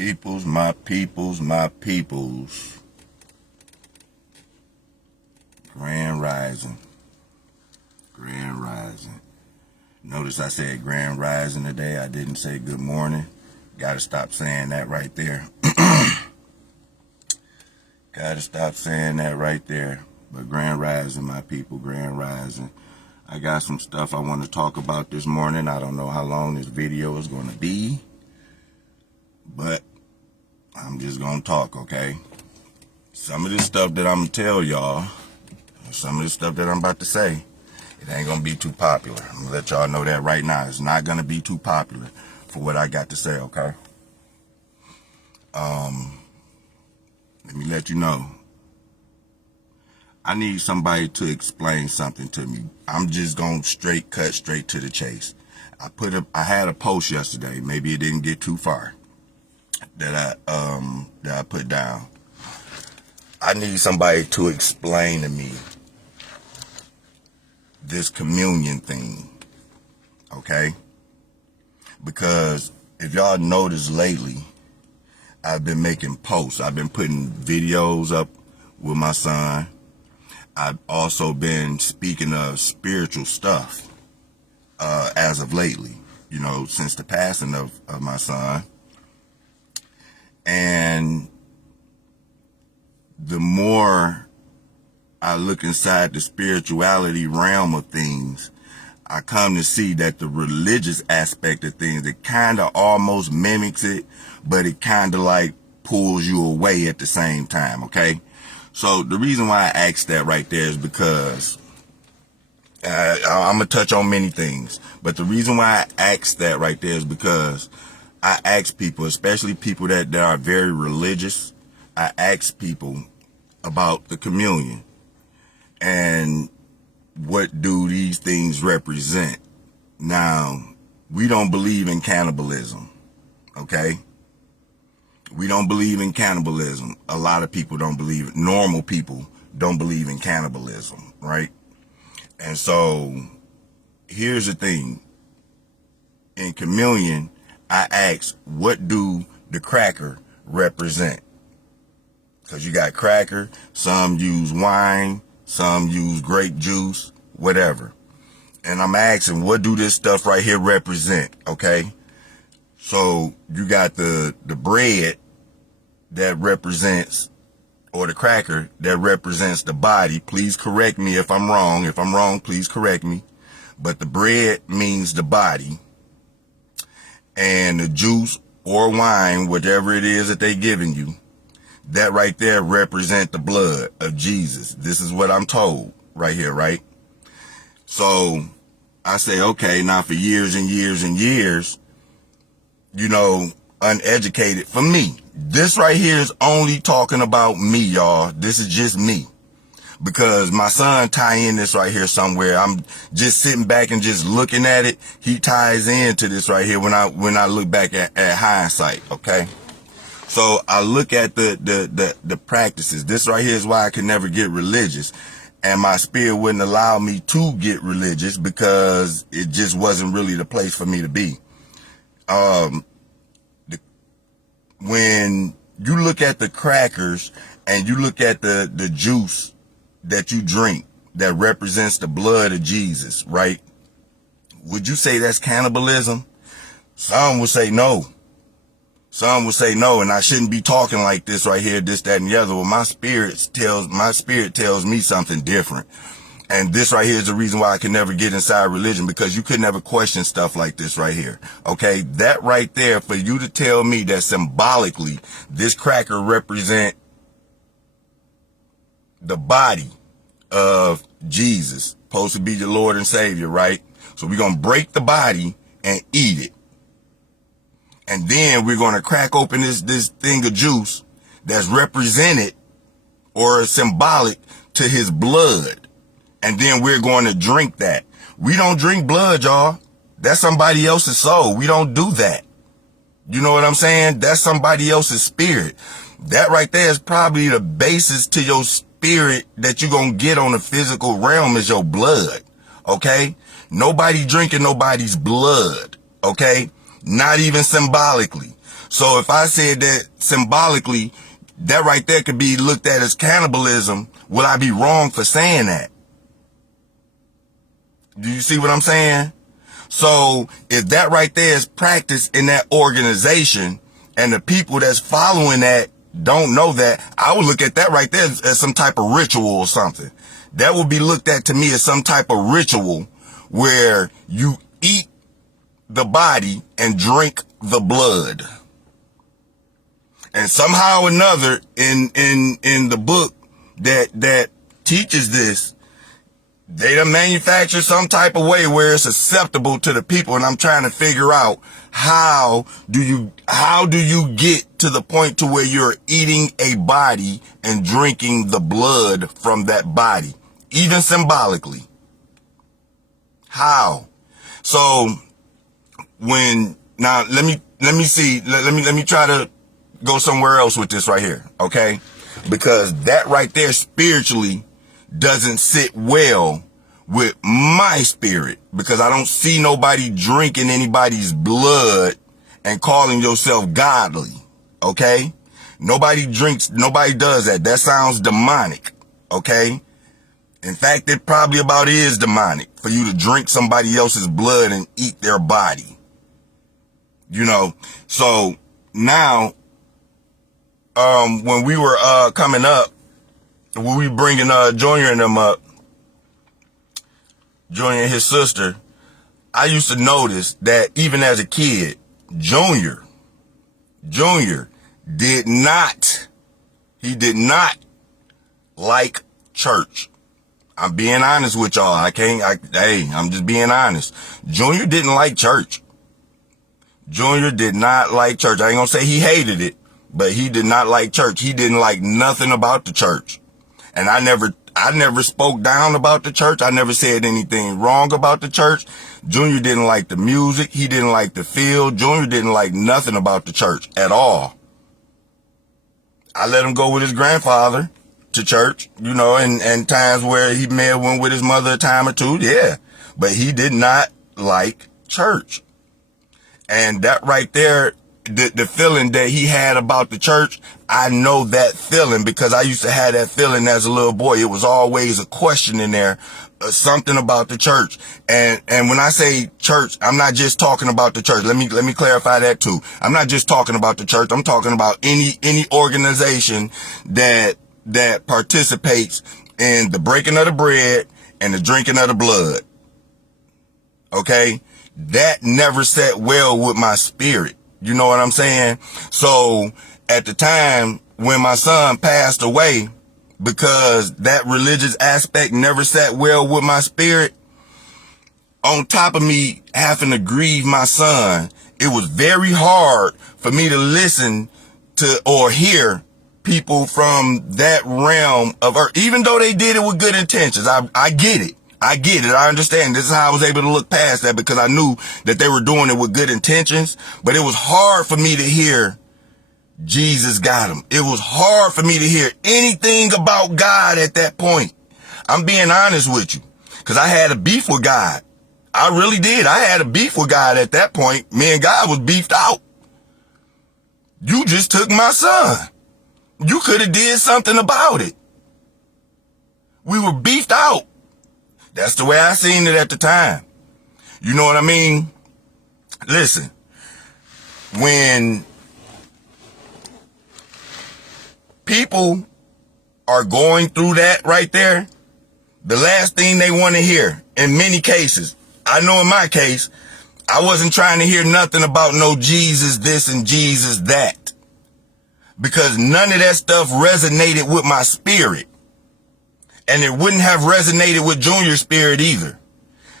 peoples, my peoples, my peoples. Grand Rising. Grand Rising. Notice I said Grand Rising today. I didn't say good morning. Gotta stop saying that right there. Gotta stop saying that right there. But Grand Rising, my people, Grand Rising. I got some stuff I want to talk about this morning. I don't know how long this video is going to be, but I'm just going to talk, okay? Some of this stuff that I'm going to tell y'all, some of this stuff that I'm about to say, it ain't going to be too popular. I'm going to let y'all know that right now. It's not going to be too popular for what I got to say, okay? Let me let you know. I need somebody to explain something to me. I'm just going to cut straight to the chase. I had a post yesterday. Maybe it didn't get too far that I put down. I need somebody to explain to me this communion thing, okay? Because if y'all noticed lately, I've been making posts. I've been putting videos up with my son. I've also been speaking of spiritual stuff as of lately, you know, since the passing of my son. And the more I look inside the spirituality realm of things, I come to see that the religious aspect of things, it kind of almost mimics it, but it kind of like pulls you away at the same time, okay? So the reason why I asked that right there is because I'm going to touch on many things, but the reason why I asked that right there is because I ask people, especially people that are very religious, I ask people about the communion and what do these things represent. Now, we don't believe in cannibalism, okay? We don't believe in cannibalism. A lot of people don't believe it. Normal people don't believe in cannibalism, right? And so here's the thing. In communion, I ask, what do the cracker represent? Because you got cracker, some use wine, some use grape juice, whatever. And I'm asking, what do this stuff right here represent, okay? So you got the bread that represents, or the cracker that represents the body. Please correct me if I'm wrong. If I'm wrong, please correct me. But the bread means the body. And the juice or wine, whatever it is that they're giving you, that right there represent the blood of Jesus. This is what I'm told right here, right? So I say, okay, now for years and years and years, you know, uneducated, for me, this right here is only talking about me, y'all. This is just me. Because my son tie in this right here somewhere. I'm just sitting back and just looking at it. He ties into this right here when I look back at hindsight, okay? So I look at the practices. This right here is why I could never get religious. And my spirit wouldn't allow me to get religious because it just wasn't really the place for me to be. When you look at the crackers and you look at the juice that you drink that represents the blood of Jesus, right? Would you say that's cannibalism? Some would say no. Some would say no, and I shouldn't be talking like this right here, this, that, and the other. Well, my spirit tells me something different. And this right here is the reason why I can never get inside religion, because you could never question stuff like this right here. Okay, that right there, for you to tell me that symbolically this cracker represent the body of Jesus, supposed to be the Lord and Savior, right? So we're going to break the body and eat it. And then we're going to crack open this thing of juice that's represented or symbolic to his blood. And then we're going to drink that. We don't drink blood, y'all. That's somebody else's soul. We don't do that. You know what I'm saying? That's somebody else's spirit. That right there is probably the basis to your spirit that you're going to get on the physical realm is your blood. Okay? Nobody drinking nobody's blood. Okay? Not even symbolically. So if I said that symbolically, that right there could be looked at as cannibalism, would I be wrong for saying that? Do you see what I'm saying? So if that right there is practiced in that organization and the people that's following that don't know that, I would look at that right there as some type of ritual or something. That would be looked at to me as some type of ritual where you eat the body and drink the blood. And somehow or another in the book that teaches this, they done manufacture some type of way where it's acceptable to the people. And I'm trying to figure out how do you get to the point to where you're eating a body and drinking the blood from that body, even symbolically? How? So now let me see, let me try to go somewhere else with this right here. Okay. Because that right there spiritually doesn't sit well with my spirit, because I don't see nobody drinking anybody's blood and calling yourself godly. Okay. Nobody does that. That sounds demonic. Okay. In fact, it probably about is demonic for you to drink somebody else's blood and eat their body. You know, so now, when we were, coming up, when we bringing, Junior and them up, Junior and his sister, I used to notice that even as a kid, Junior did not like church. I'm being honest with y'all. I'm just being honest. Junior didn't like church. Junior did not like church. I ain't gonna say he hated it, but he did not like church. He didn't like nothing about the church. And I never spoke down about the church. I never said anything wrong about the church. Junior didn't like the music. He didn't like the feel. Junior didn't like nothing about the church at all. I let him go with his grandfather to church, you know, and times where he may have went with his mother a time or two. Yeah. But he did not like church. And that right there, the feeling that he had about the church, I know that feeling because I used to have that feeling as a little boy. It was always a question in there, something about the church. And when I say church, I'm not just talking about the church. Let me clarify that too. I'm not just talking about the church. I'm talking about any organization that participates in the breaking of the bread and the drinking of the blood. Okay? That never sat well with my spirit. You know what I'm saying? So at the time when my son passed away, because that religious aspect never sat well with my spirit, on top of me having to grieve my son, it was very hard for me to listen to or hear people from that realm of earth, even though they did it with good intentions. I get it. I get it. I understand. This is how I was able to look past that, because I knew that they were doing it with good intentions. But it was hard for me to hear Jesus got him. It was hard for me to hear anything about God at that point. I'm being honest with you, because I had a beef with God. I really did. I had a beef with God at that point. Me and God was beefed out. You just took my son. You could have did something about it. We were beefed out. That's the way I seen it at the time. You know what I mean? Listen, when people are going through that right there, the last thing they want to hear, in many cases, I know in my case, I wasn't trying to hear nothing about no Jesus this and Jesus that, because none of that stuff resonated with my spirit. And it wouldn't have resonated with Junior's spirit either.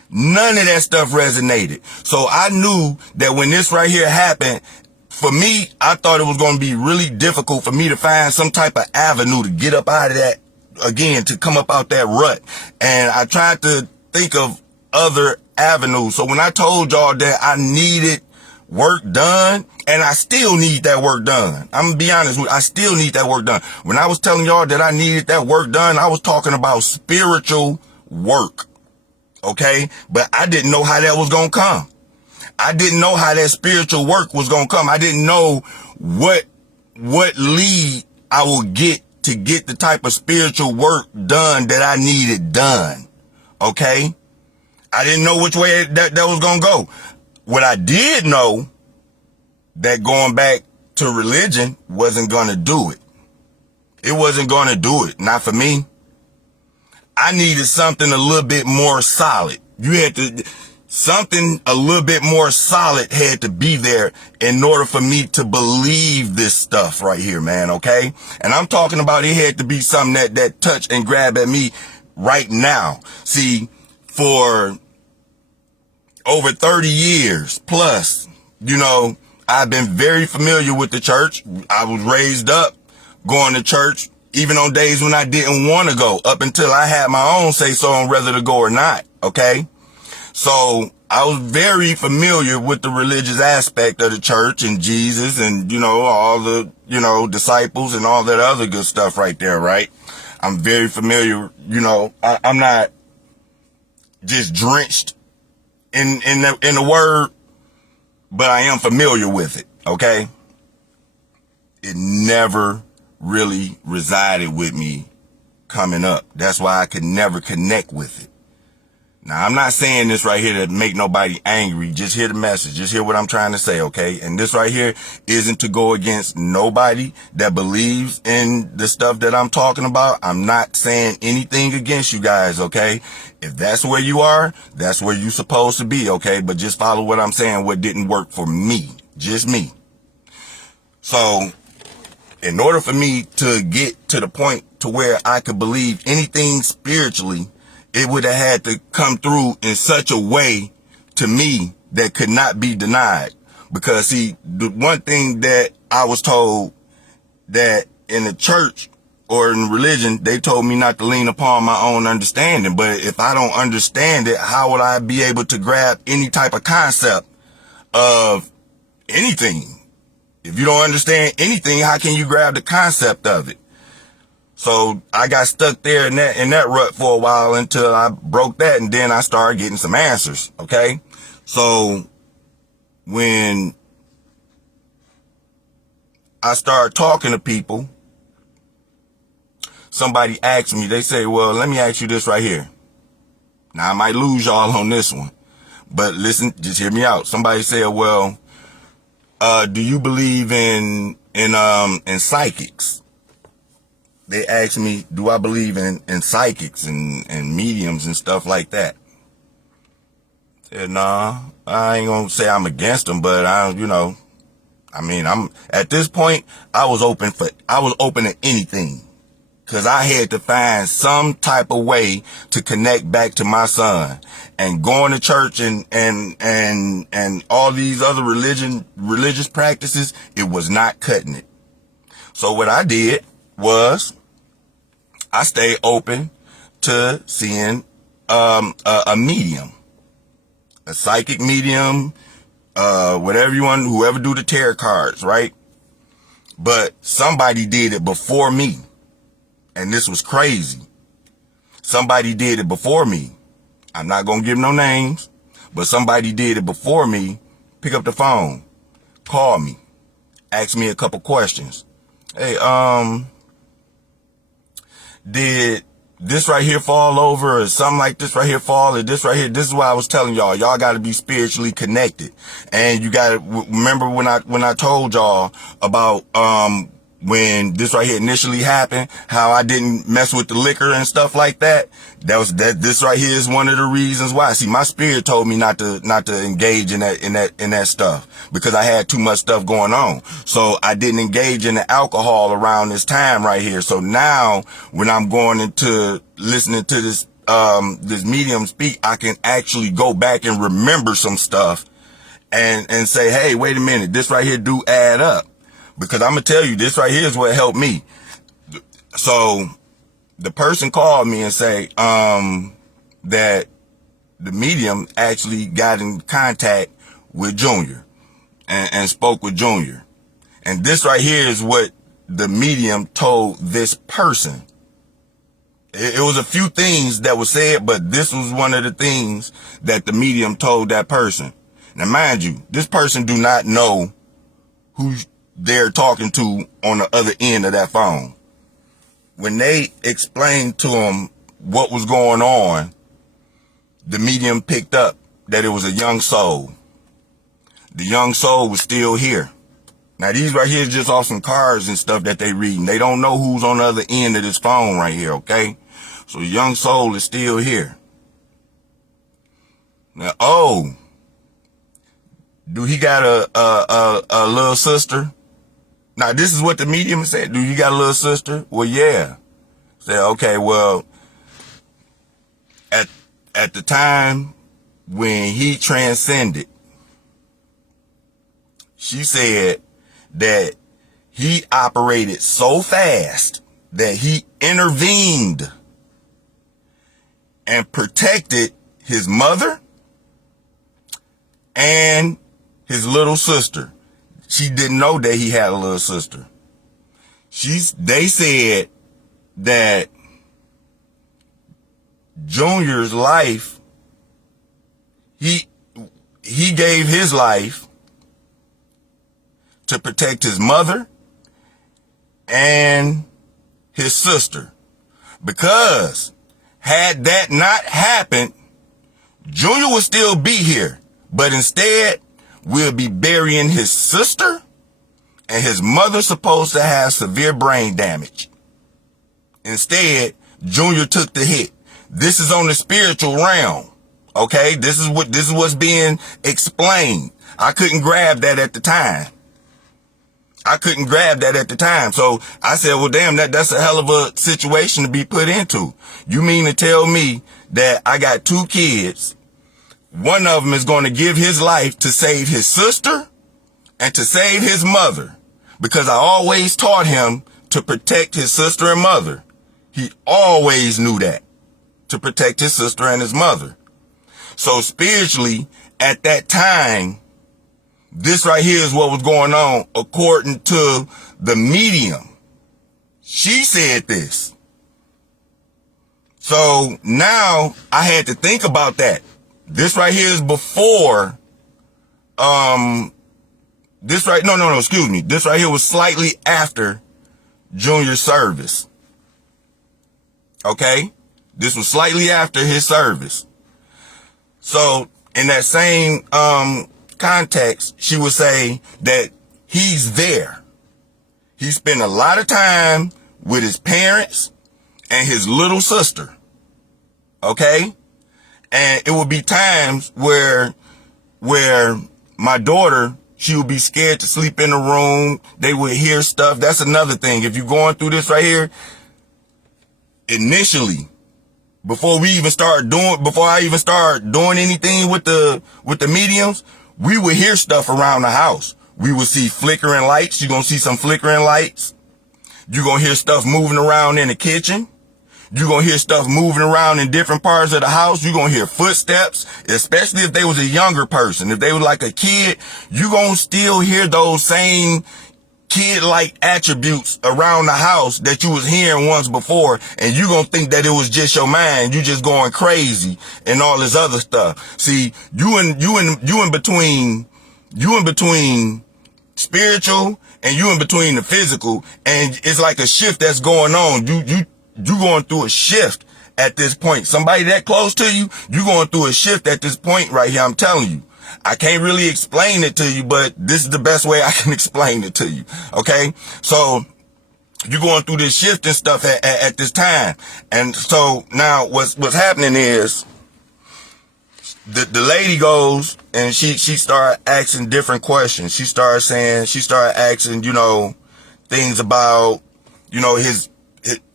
None of that stuff resonated. So I knew that when this right here happened, for me, I thought it was going to be really difficult for me to find some type of avenue to get up out of that again, to come up out that rut. And I tried to think of other avenues. So when I told y'all that I needed work done, and I still need that work done. I'm gonna be honest with you, I still need that work done. When I was telling y'all that I needed that work done, I was talking about spiritual work. Okay? But I didn't know how that was gonna come. I didn't know how that spiritual work was going to come. I didn't know what lead I would get to get the type of spiritual work done that I needed done. Okay? I didn't know which way that was going to go. What I did know, that going back to religion wasn't going to do it. It wasn't going to do it. Not for me. I needed something a little bit more solid. Something a little bit more solid had to be there in order for me to believe this stuff right here, man, okay? And I'm talking about it had to be something that touch and grab at me right now. See, for over 30 years plus, I've been very familiar with the church. I was raised up going to church, even on days when I didn't want to go, up until I had my own say so on whether to go or not, okay? So I was very familiar with the religious aspect of the church and Jesus and, all the, disciples and all that other good stuff right there, right? I'm very familiar, I'm not just drenched in the word, but I am familiar with it, okay? It never really resided with me coming up. That's why I could never connect with it. Now, I'm not saying this right here to make nobody angry. Just hear the message. Just hear what I'm trying to say, okay? And this right here isn't to go against nobody that believes in the stuff that I'm talking about. I'm not saying anything against you guys, okay? If that's where you are, that's where you're supposed to be, okay? But just follow what I'm saying, what didn't work for me. Just me. So, in order for me to get to the point to where I could believe anything spiritually, it would have had to come through in such a way to me that could not be denied. Because see, the one thing that I was told, that in the church or in religion, they told me not to lean upon my own understanding. But if I don't understand it, how would I be able to grab any type of concept of anything? If you don't understand anything, how can you grab the concept of it? So I got stuck there in that rut for a while until I broke that, and then I started getting some answers, okay? So when I started talking to people, somebody asked me, they say, well, let me ask you this right here. Now I might lose y'all on this one, but listen, just hear me out. Somebody said, well, do you believe in psychics? They asked me, do I believe in psychics and mediums and stuff like that? I said, nah, I ain't gonna say I'm against them, but I'm at this point, I was open to anything. Cause I had to find some type of way to connect back to my son. And going to church and all these other religious practices, it was not cutting it. So what I did was, I stayed open to seeing a medium, a psychic medium, whatever you want, whoever do the tarot cards, right? But somebody did it before me, and this was crazy. Somebody did it before me. I'm not gonna give no names, but somebody did it before me. Pick up the phone, call me, ask me a couple questions. Hey, did this right here fall over, or something like this right here fall, or this right here? This is why I was telling y'all got to be spiritually connected. And you got to remember when I told y'all about when this right here initially happened, how I didn't mess with the liquor and stuff like that. This right here is one of the reasons why. See, my spirit told me not to engage in that stuff, because I had too much stuff going on. So I didn't engage in the alcohol around this time right here. So now when I'm going into listening to this medium speak, I can actually go back and remember some stuff and say, hey, wait a minute, this right here do add up. Because I'm going to tell you, this right here is what helped me. So the person called me and say that the medium actually got in contact with Junior and spoke with Junior. And this right here is what the medium told this person. It was a few things that were said, but this was one of the things that the medium told that person. Now, mind you, this person do not know who they're talking to on the other end of that phone. When they explained to him what was going on, the medium picked up that it was a young soul. The young soul was still here. Now, these right here is just off some cards and stuff that they reading. They don't know who's on the other end of this phone right here, okay? So the young soul is still here. Now, do he got a little sister? Now, this is what the medium said. Do you got a little sister? Well, yeah. Say, okay, well, at the time when he transcended, she said that he operated so fast that he intervened and protected his mother and his little sister. She didn't know that he had a little sister. They said that Junior's life, he gave his life to protect his mother and his sister. Because had that not happened, Junior would still be here. But instead, we'll be burying his sister, and his mother's supposed to have severe brain damage. Instead, Junior took the hit. This is on the spiritual realm. Okay? This is what's being explained. I couldn't grab that at the time. So I said, well, damn, that's a hell of a situation to be put into. You mean to tell me that I got 2 kids, one of them is going to give his life to save his sister and to save his mother? Because I always taught him to protect his sister and mother. He always knew that, to protect his sister and his mother. So spiritually, at that time, this right here is what was going on according to the medium. She said this. So now I had to think about that. This right here is before, this right here was slightly after Junior's service. Okay? This was slightly after his service. So in that same, context, she would say that he's there. He spent a lot of time with his parents and his little sister. Okay? And it would be times where my daughter, she would be scared to sleep in the room. They would hear stuff. That's another thing. If you're going through this right here, initially, before I even start doing anything with the mediums, we would hear stuff around the house. We would see flickering lights. You're going to see some flickering lights. You're going to hear stuff moving around in the kitchen. You're going to hear stuff moving around in different parts of the house. You're going to hear footsteps, especially if they was a younger person. If they were like a kid, you're going to still hear those same kid-like attributes around the house that you was hearing once before, and you gonna think that it was just your mind, you just going crazy and all this other stuff. See, you in between spiritual and you in between the physical, and it's like a shift that's going on. You going through a shift at this point. Somebody that close to you, you going through a shift at this point right here. I'm telling you. I can't really explain it to you, but this is the best way I can explain it to you. Okay? So you're going through this shift and stuff at this time. And so now what's happening is the lady goes and she started asking different questions. She started asking, things about,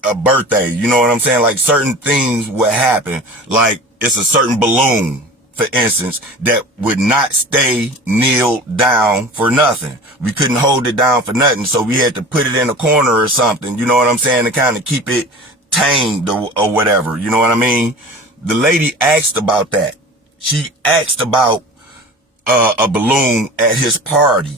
a birthday. You know what I'm saying? Like certain things would happen. Like it's a certain balloon, for instance, that would not stay kneeled down for nothing. We couldn't hold it down for nothing. So we had to put it in a corner or something, you know what I'm saying, to kind of keep it tamed or whatever. You know what I mean? The lady asked about that. She asked about a balloon at his party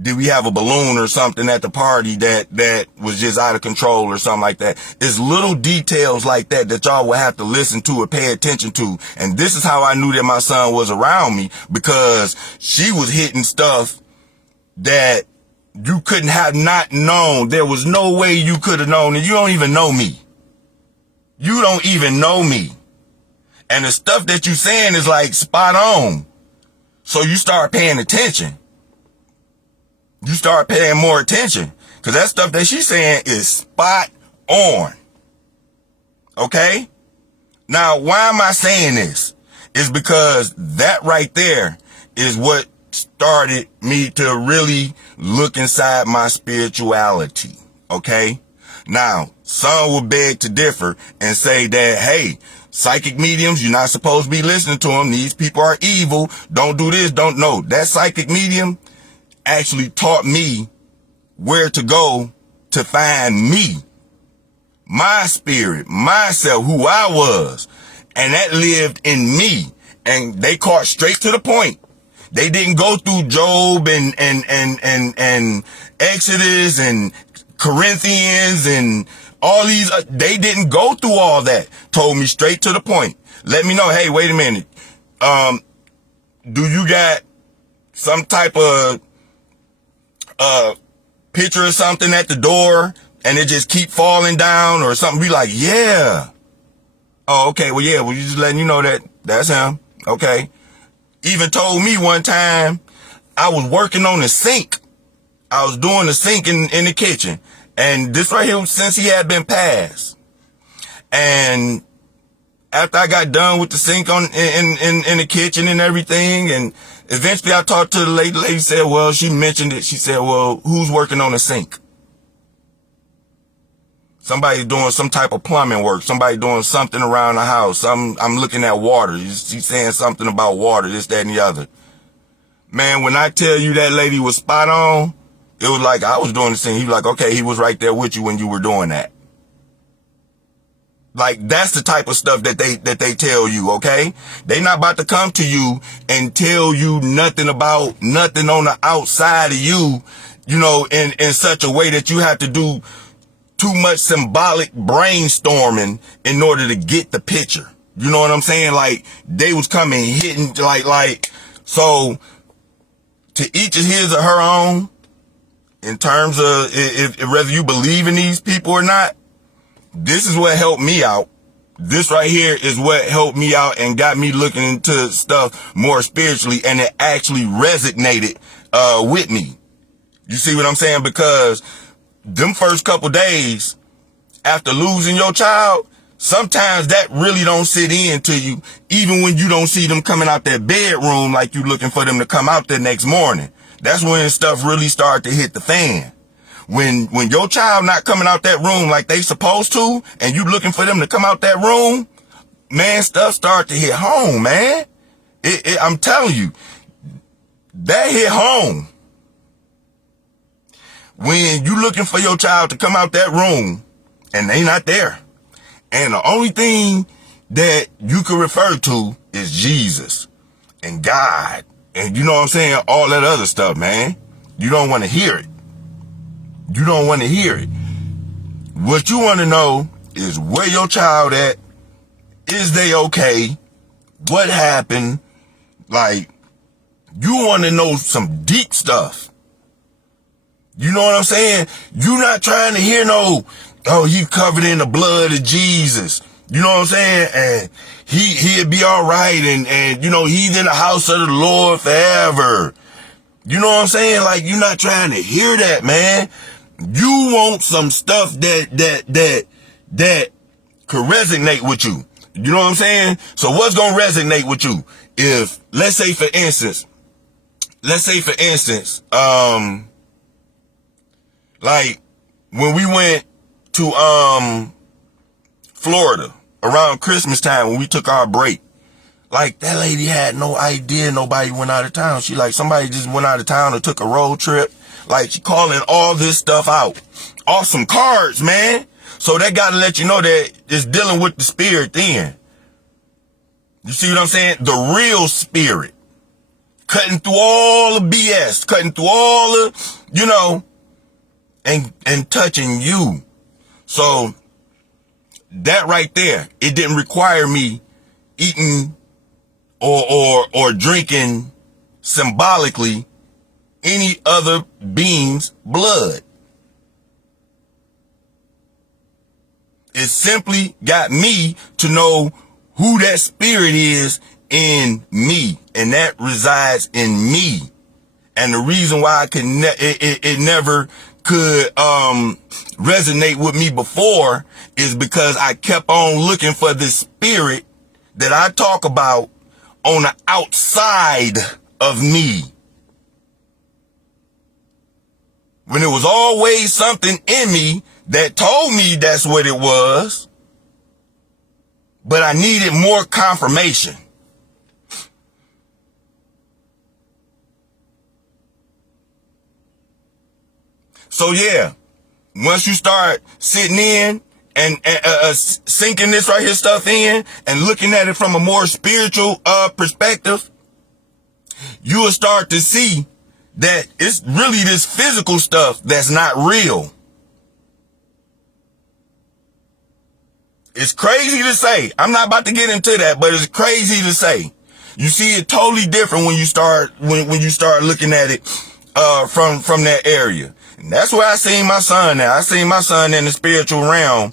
Did we have a balloon or something at the party that was just out of control or something like that? It's little details like that y'all will have to listen to or pay attention to. And this is how I knew that my son was around me, because she was hitting stuff that you couldn't have not known. There was no way you could have known, and you don't even know me. You don't even know me. And the stuff that you saying is like spot on. So you start paying attention. You start paying more attention, because that stuff that she's saying is spot on. Okay? Now, why am I saying this? It's because that right there is what started me to really look inside my spirituality. Okay? Now, some will beg to differ and say that, hey, psychic mediums, you're not supposed to be listening to them. These people are evil. Don't do this. Don't know. That psychic medium actually taught me where to go to find me, my spirit, myself, who I was. And that lived in me. And they caught straight to the point. They didn't go through Job and Exodus and Corinthians and all these. They didn't go through all that. Told me straight to the point. Let me know, hey, wait a minute. Do you got some type of picture or something at the door and it just keep falling down or something? Be like, yeah. Oh, okay. Well, yeah. Well, you just letting you know that that's him. Okay. Even told me one time I was working on the sink. I was doing the sink in the kitchen, and this right here, since he had been passed. And after I got done with the sink in the kitchen and everything, and eventually I talked to the lady. The lady said, well, she mentioned it. She said, well, who's working on the sink? Somebody doing some type of plumbing work. Somebody doing something around the house. I'm looking at water. She's saying something about water, this, that, and the other. Man, when I tell you that lady was spot on, it was like I was doing the thing. He was like, okay, he was right there with you when you were doing that. Like, that's the type of stuff that they tell you, okay? They not about to come to you and tell you nothing about nothing on the outside of you, you know, in such a way that you have to do too much symbolic brainstorming in order to get the picture. You know what I'm saying? Like, they was coming hitting like, so to each is his or her own in terms of if whether you believe in these people or not. This is what helped me out. This right here is what helped me out and got me looking into stuff more spiritually, and it actually resonated with me. You see what I'm saying? Because them first couple days after losing your child, sometimes that really don't sit into you, even when you don't see them coming out that bedroom like you looking for them to come out the next morning. That's when stuff really started to hit the fan. When your child not coming out that room like they supposed to, and you looking for them to come out that room, man, stuff start to hit home, man. I'm telling you, that hit home. When you looking for your child to come out that room and they not there, and the only thing that you can refer to is Jesus and God, and you know what I'm saying, all that other stuff, man. You don't want to hear it. You don't want to hear it. What you want to know is where your child at. Is they okay? What happened? Like, you want to know some deep stuff. You know what I'm saying? You're not trying to hear no, oh, he covered in the blood of Jesus. You know what I'm saying? And he'd be all right. And, you know, he's in the house of the Lord forever. You know what I'm saying? Like, you're not trying to hear that, man. You want some stuff that could resonate with you. You know what I'm saying? So what's going to resonate with you? If, let's say for instance, like when we went to, Florida around Christmas time when we took our break, like that lady had no idea nobody went out of town. She like, somebody just went out of town and took a road trip. Like, she calling all this stuff out. Awesome cards, man. So that gotta let you know that it's dealing with the spirit then. You see what I'm saying? The real spirit. cutting through all the BS, cutting through all the, and touching you. So that right there, it didn't require me eating or drinking symbolically any other being's blood. It simply got me to know who that spirit is in me, and that resides in me. And the reason why it never could resonate with me before is because I kept on looking for this spirit that I talk about on the outside of me, when it was always something in me that told me that's what it was, but I needed more confirmation. So yeah, once you start sitting in and sinking this right here stuff in and looking at it from a more spiritual perspective, you will start to see that it's really this physical stuff that's not real. It's crazy to say. I'm not about to get into that, but it's crazy to say. You see it totally different when you start when you start looking at it from that area. And that's where I seen my son at. I seen my son in the spiritual realm.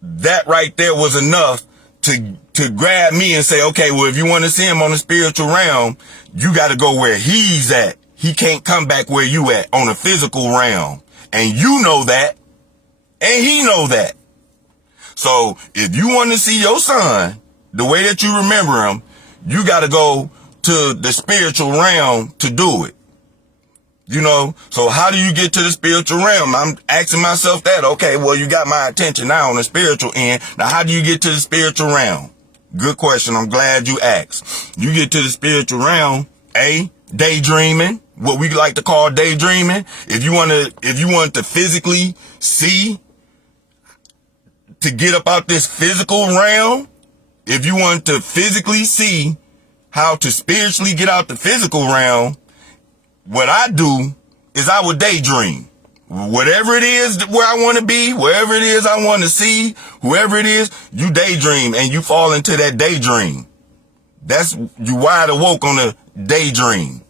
That right there was enough to grab me and say, okay, well, if you want to see him on the spiritual realm, you got to go where he's at. He can't come back where you at on the physical realm. And you know that. And he know that. So if you want to see your son the way that you remember him, you got to go to the spiritual realm to do it. So how do you get to the spiritual realm? I'm asking myself that. Okay, well, you got my attention now on the spiritual end. Now, how do you get to the spiritual realm? Good question. I'm glad you asked. You get to the spiritual realm, daydreaming, what we like to call daydreaming. If you want to physically see, to get up out this physical realm, if you want to physically see how to spiritually get out the physical realm, what I do is I would daydream. Whatever it is where I want to be, wherever it is I want to see, whoever it is, you daydream and you fall into that daydream. That's, you wide awoke on a daydream.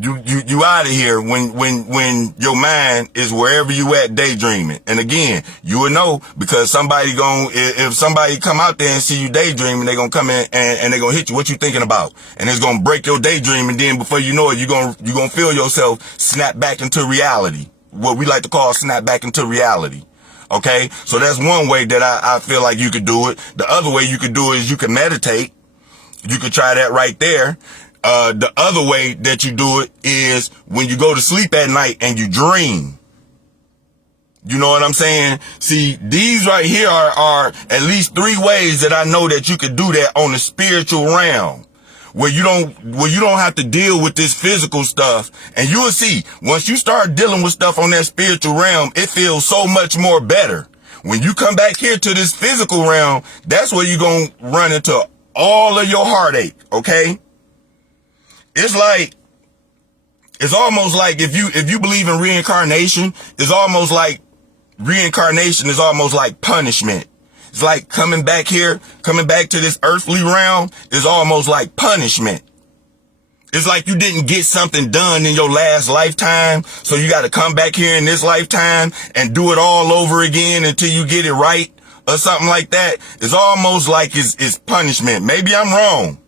You out of here when your mind is wherever you at daydreaming. And again, you will know because if somebody come out there and see you daydreaming, they gonna come in and they gonna hit you. What you thinking about? And it's gonna break your daydream. And then before you know it, you gonna feel yourself snap back into reality. What we like to call snap back into reality. Okay. So that's one way that I feel like you could do it. The other way you could do it is you can meditate. You could try that right there. The other way that you do it is when you go to sleep at night and you dream. You know what I'm saying? See, these right here are at least 3 ways that I know that you could do that on the spiritual realm, where you don't have to deal with this physical stuff. And you will see, once you start dealing with stuff on that spiritual realm, it feels so much more better. When you come back here to this physical realm, that's where you're going to run into all of your heartache. Okay. It's almost like if you believe in reincarnation, it's almost like reincarnation is almost like punishment. It's like coming back to this earthly realm is almost like punishment. It's like you didn't get something done in your last lifetime, so you got to come back here in this lifetime and do it all over again until you get it right or something like that. It's almost like it's punishment. Maybe I'm wrong.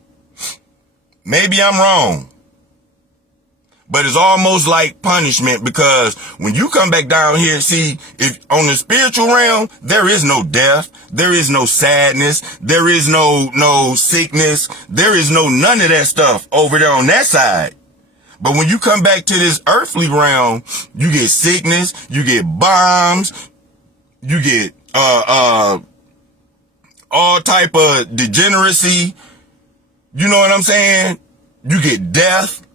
But it's almost like punishment, because when you come back down here, see, if on the spiritual realm, there is no death, there is no sadness, there is no sickness, there is none of that stuff over there on that side. But when you come back to this earthly realm, you get sickness, you get bombs, you get all type of degeneracy. You know what I'm saying? You get death.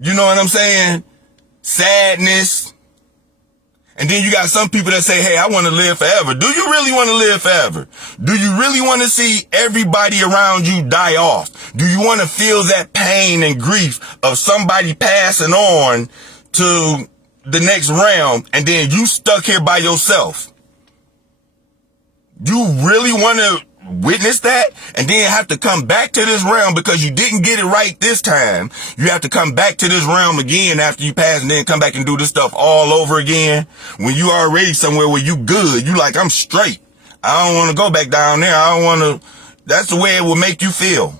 You know what I'm saying? Sadness. And then you got some people that say, hey, I want to live forever. Do you really want to live forever? Do you really want to see everybody around you die off? Do you want to feel that pain and grief of somebody passing on to the next realm and then you stuck here by yourself? You really want to witness that and then have to come back to this realm because you didn't get it right this time? You have to come back to this realm again after you pass and then come back and do this stuff all over again when you already somewhere where you good. You like, I'm straight. I don't want to go back down there. I don't want to. That's the way it will make you feel.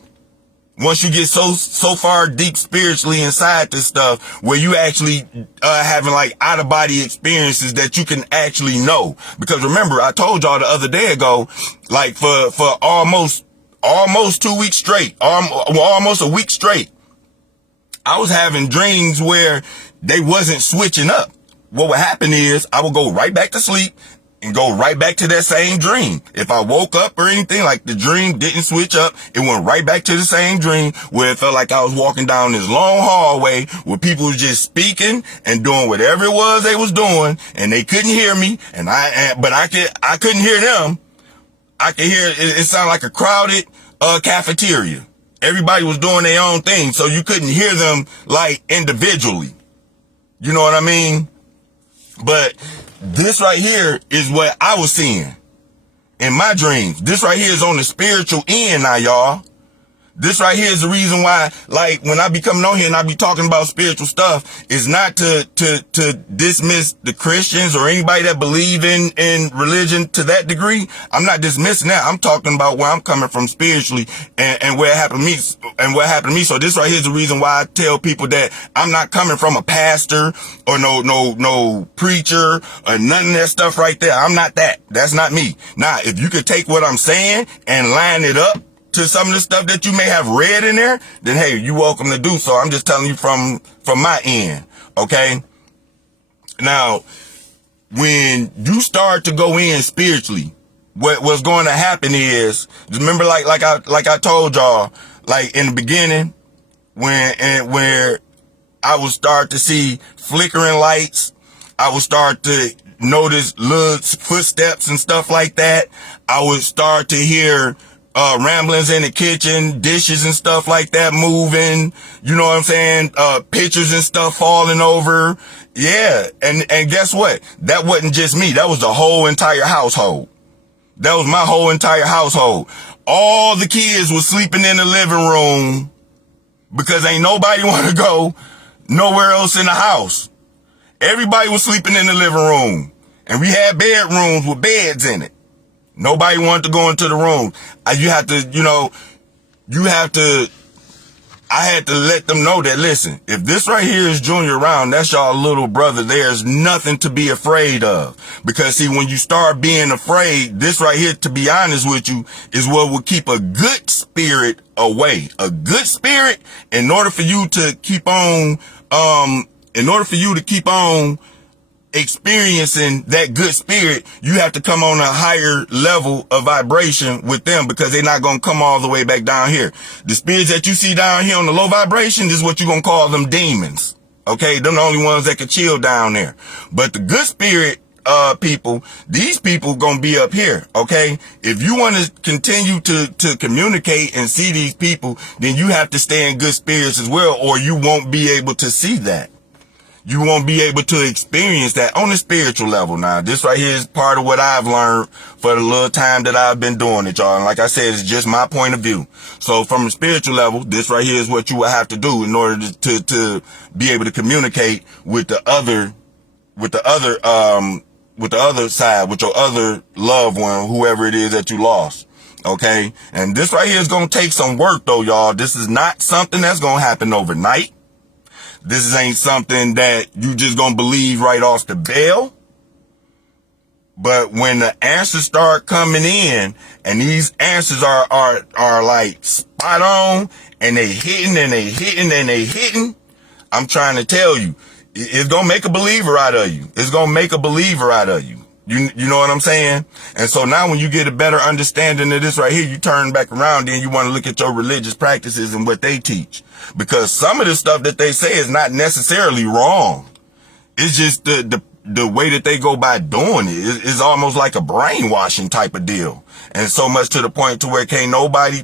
Once you get so far deep spiritually inside this stuff where you actually having like out of body experiences that you can actually know. Because remember, I told y'all the other day ago, like for almost 2 weeks straight, almost a week straight, I was having dreams where they wasn't switching up. What would happen is I would go right back to sleep and go right back to that same dream. If I woke up or anything, like the dream didn't switch up, it went right back to the same dream where it felt like I was walking down this long hallway where people was just speaking and doing whatever it was they was doing and they couldn't hear me but I couldn't hear them. I could hear it sounded like a crowded cafeteria. Everybody was doing their own thing, so you couldn't hear them like individually. You know what I mean? But this right here is what I was seeing in my dreams. This right here is on the spiritual end now, y'all. This right here is the reason why, like, when I be coming on here and I be talking about spiritual stuff, is not to dismiss the Christians or anybody that believe in religion to that degree. I'm not dismissing that. I'm talking about where I'm coming from spiritually and where it happened to me. So this right here is the reason why I tell people that I'm not coming from a pastor or no preacher or none of that stuff right there. I'm not that. That's not me. Now, if you could take what I'm saying and line it up to some of the stuff that you may have read in there, then hey, you're welcome to do so. I'm just telling you from my end, okay? Now, when you start to go in spiritually, what's going to happen is, remember, like I told y'all, like in the beginning, where I would start to see flickering lights, I would start to notice little footsteps and stuff like that. I would start to hear ramblings in the kitchen, dishes and stuff like that moving, you know what I'm saying? Pictures and stuff falling over. Yeah. And guess what? That wasn't just me. That was the whole entire household. That was my whole entire household. All the kids were sleeping in the living room because ain't nobody want to go nowhere else in the house. Everybody was sleeping in the living room and we had bedrooms with beds in it. Nobody wanted to go into the room. I had to let them know that, listen, if this right here is Junior Round, that's y'all little brother, there's nothing to be afraid of. Because see, when you start being afraid, this right here, to be honest with you, is what will keep a good spirit away. A good spirit, in order for you to keep on experiencing that good spirit, you have to come on a higher level of vibration with them because they're not going to come all the way back down here. The spirits that you see down here on the low vibration, this is what you're going to call them demons. Okay. Them the only ones that can chill down there. But the good spirit, people, these people gonna be up here. Okay. If you want to continue to communicate and see these people, then you have to stay in good spirits as well, or you won't be able to see that. You won't be able to experience that on a spiritual level. Now, this right here is part of what I've learned for the little time that I've been doing it, y'all. And like I said, it's just my point of view. So from a spiritual level, this right here is what you will have to do in order to be able to communicate with the other side, with your other loved one, whoever it is that you lost. Okay. And this right here is going to take some work though, y'all. This is not something that's going to happen overnight. This ain't something that you just gonna believe right off the bail. But when the answers start coming in, and these answers are like spot on, and they hitting, I'm trying to tell you, it's gonna make a believer out of you. It's gonna make a believer out of you. You know what I'm saying? And so now when you get a better understanding of this right here, you turn back around and you want to look at your religious practices and what they teach. Because some of the stuff that they say is not necessarily wrong. It's just the the way that they go by doing it is almost like a brainwashing type of deal. And so much to the point to where can't nobody,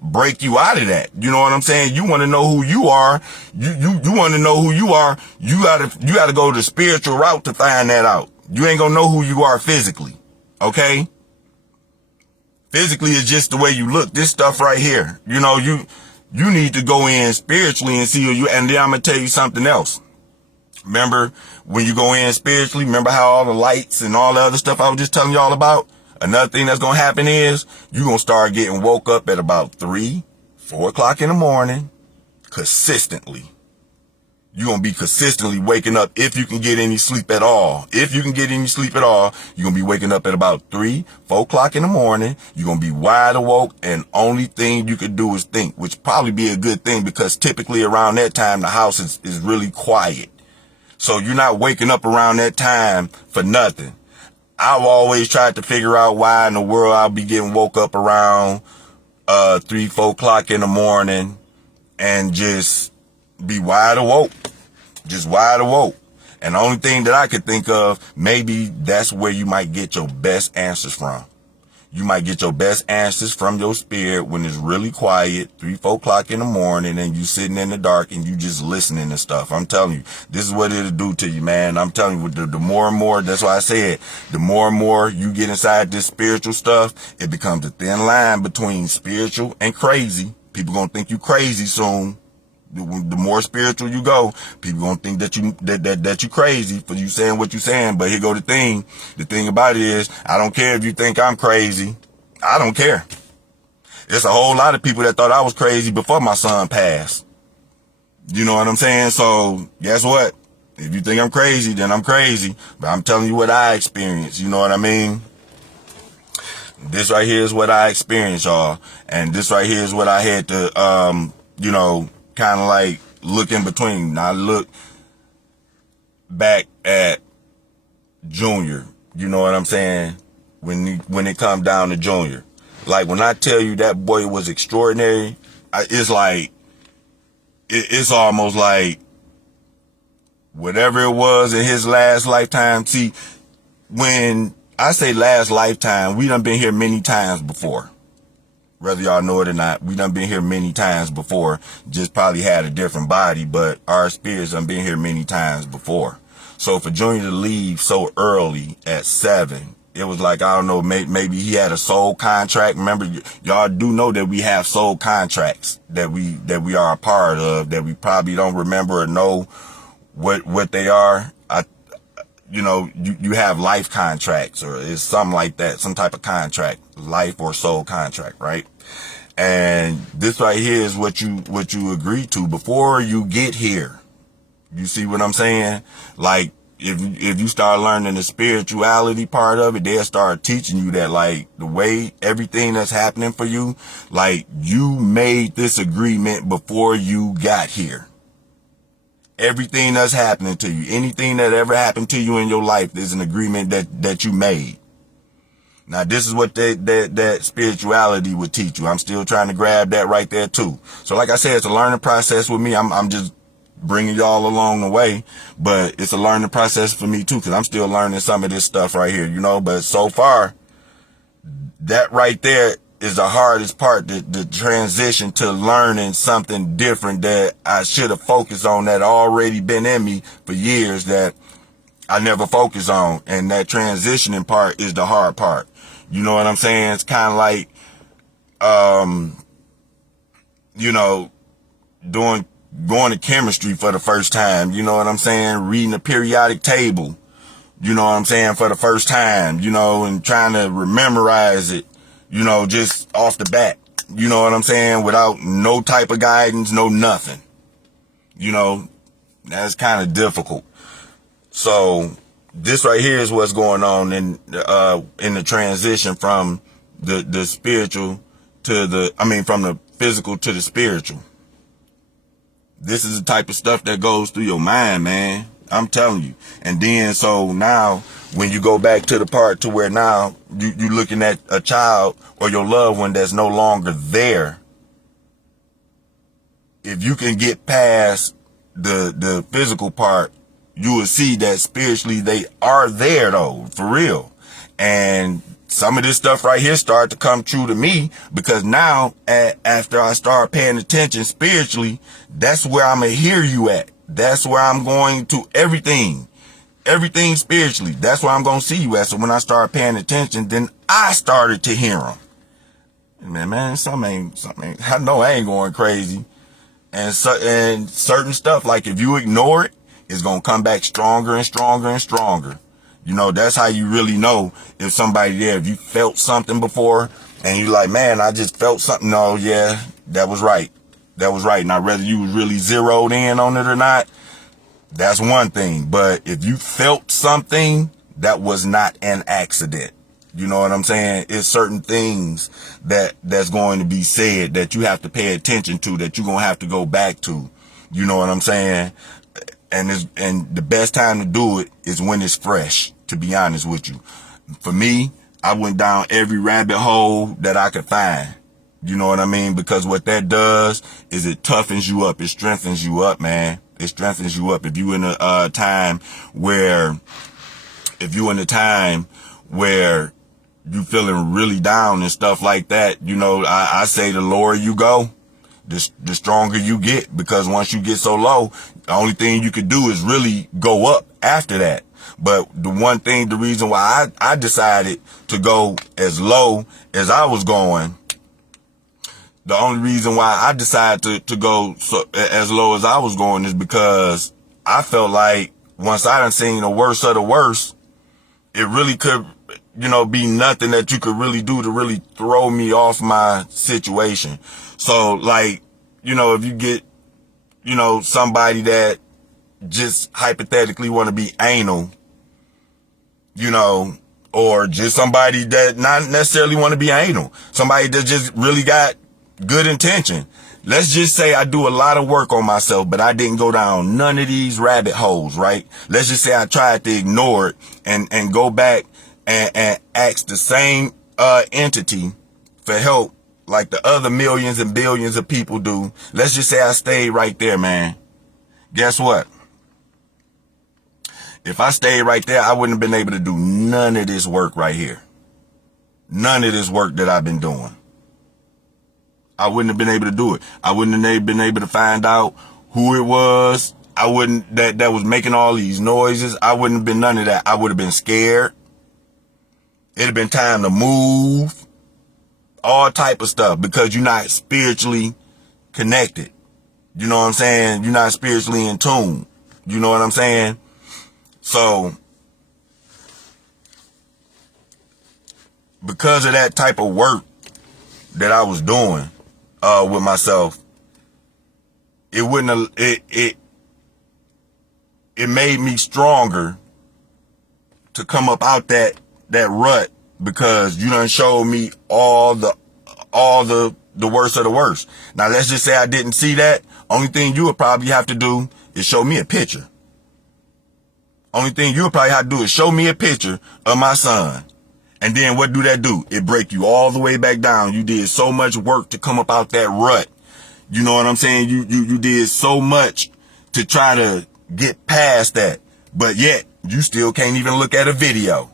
break you out of that. You know what I'm saying? You want to know who you are. You want to know who you are. You gotta go the spiritual route to find that out. You ain't gonna know who you are physically. Okay? Physically is just the way you look. This stuff right here, you need to go in spiritually and see who you, and then I'm going to tell you something else. Remember when you go in spiritually, remember how all the lights and all the other stuff I was just telling y'all about? Another thing that's going to happen is you're going to start getting woke up at about 3, 4 o'clock in the morning consistently. You're going to be consistently waking up if you can get any sleep at all. If you can get any sleep at all, you're going to be waking up at about 3, 4 o'clock in the morning. You're going to be wide awoke, and only thing you can do is think, which probably be a good thing because typically around that time, the house is really quiet. So you're not waking up around that time for nothing. I've always tried to figure out why in the world I'll be getting woke up around 3, 4 o'clock in the morning and just be wide awoke. Just wide awoke. And the only thing that I could think of, maybe that's where you might get your best answers from. You might get your best answers from your spirit when it's really quiet, 3, 4 o'clock in the morning, and you sitting in the dark and you just listening to stuff. I'm telling you, this is what it'll do to you, man. I'm telling you, the more and more, that's why I said, the more and more you get inside this spiritual stuff, it becomes a thin line between spiritual and crazy. People gonna think you crazy soon. The more spiritual you go, people gonna think that you crazy for you saying what you saying. But here go the thing. The thing about it is, I don't care if you think I'm crazy. I don't care. There's a whole lot of people that thought I was crazy before my son passed. You know what I'm saying? So guess what? If you think I'm crazy, then I'm crazy. But I'm telling you what I experienced. You know what I mean? This right here is what I experienced, y'all. And this right here is what I had to, kind of like look in between. Now look back at Junior. You know what I'm saying? When it come down to Junior, like when I tell you that boy was extraordinary, it's like it's almost like whatever it was in his last lifetime. See, when I say last lifetime, we done been here many times before. Whether y'all know it or not, we done been here many times before, just probably had a different body, but our spirits done been here many times before. So for Junior to leave so early at 7, it was like, I don't know, maybe he had a soul contract. Remember, y'all do know that we have soul contracts that we are a part of, that we probably don't remember or know what they are. You have life contracts, or it's something like that, some type of contract, life or soul contract, right? And this right here is what you agree to before you get here. You see what I'm saying? Like, if you start learning the spirituality part of it, they'll start teaching you that, like, the way everything that's happening for you, like, you made this agreement before you got here. Everything that's happening to you, anything that ever happened to you in your life is an agreement that you made. Now, this is what that spirituality would teach you. I'm still trying to grab that right there too. So like I said, it's a learning process with me. I'm just bringing y'all along the way, but it's a learning process for me too, because I'm still learning some of this stuff right here, but so far, that right there is the hardest part, the transition to learning something different that I should have focused on, that already been in me for years that I never focused on. And that transitioning part is the hard part. You know what I'm saying? It's kind of like, going to chemistry for the first time. You know what I'm saying? Reading a periodic table, you know what I'm saying, for the first time, and trying to memorize it, just off the bat, you know what I'm saying? Without no type of guidance, no nothing, that's kind of difficult. So this right here is what's going on in the transition from the spiritual to from the physical to the spiritual. This is the type of stuff that goes through your mind, man. I'm telling you. And then, so now, when you go back to the part to where now you looking at a child or your loved one that's no longer there, if you can get past the physical part you will see that spiritually they are there though, for real. And some of this stuff right here started to come true to me, because now after I start paying attention spiritually, that's where I'm gonna hear you at. That's where I'm going to everything spiritually. That's where I'm going to see you at. So when I started paying attention, then I started to hear them. Man, something ain't, I know I ain't going crazy. And certain stuff, like if you ignore it, it's going to come back stronger and stronger and stronger. You know, that's how you really know if somebody there, if you felt something before and you like, man, I just felt something. No, yeah, that was right. That was right. Now, whether you was really zeroed in on it or not, that's one thing. But if you felt something, that was not an accident. You know what I'm saying? It's certain things that's going to be said that you have to pay attention to, that you're going to have to go back to. You know what I'm saying? And the best time to do it is when it's fresh, to be honest with you. For me, I went down every rabbit hole that I could find. You know what I mean? Because what that does is it toughens you up. It strengthens you up, man. It strengthens you up. If you in a time where you feeling really down and stuff like that, you know, I say the lower you go, the stronger you get, because once you get so low, the only thing you could do is really go up after that. But the reason why I decided to go as low as I was going, the only reason why I decided to go as low as I was going is because I felt like once I done seen the worst of the worst, it really could, you know, be nothing that you could really do to really throw me off my situation. So like, you know, if you get, you know, somebody that just hypothetically want to be anal, you know, or just somebody that not necessarily want to be anal, somebody that just really got good intention. Let's just say I do a lot of work on myself, but I didn't go down none of these rabbit holes, right? Let's just say I tried to ignore it and go back and ask the same entity for help like the other millions and billions of people do. Let's just say I stayed right there, man. Guess what? If I stayed right there, I wouldn't have been able to do none of this work right here. None of this work that I've been doing. I wouldn't have been able to do it. I wouldn't have been able to find out who it was. I wouldn't, that was making all these noises. I wouldn't have been none of that. I would have been scared. It'd have been time to move. All type of stuff, because you're not spiritually connected. You know what I'm saying? You're not spiritually in tune. You know what I'm saying? So, because of that type of work that I was doing with myself, it wouldn't have, it made me stronger to come up out that rut, because you done showed me all the worst of the worst. Now let's just say I didn't see that. Only thing you would probably have to do is show me a picture. Only thing you would probably have to do is show me a picture of my son. And then what do that do? It break you all the way back down. You did so much work to come up out that rut. You know what I'm saying? You did so much to try to get past that. But yet, you still can't even look at a video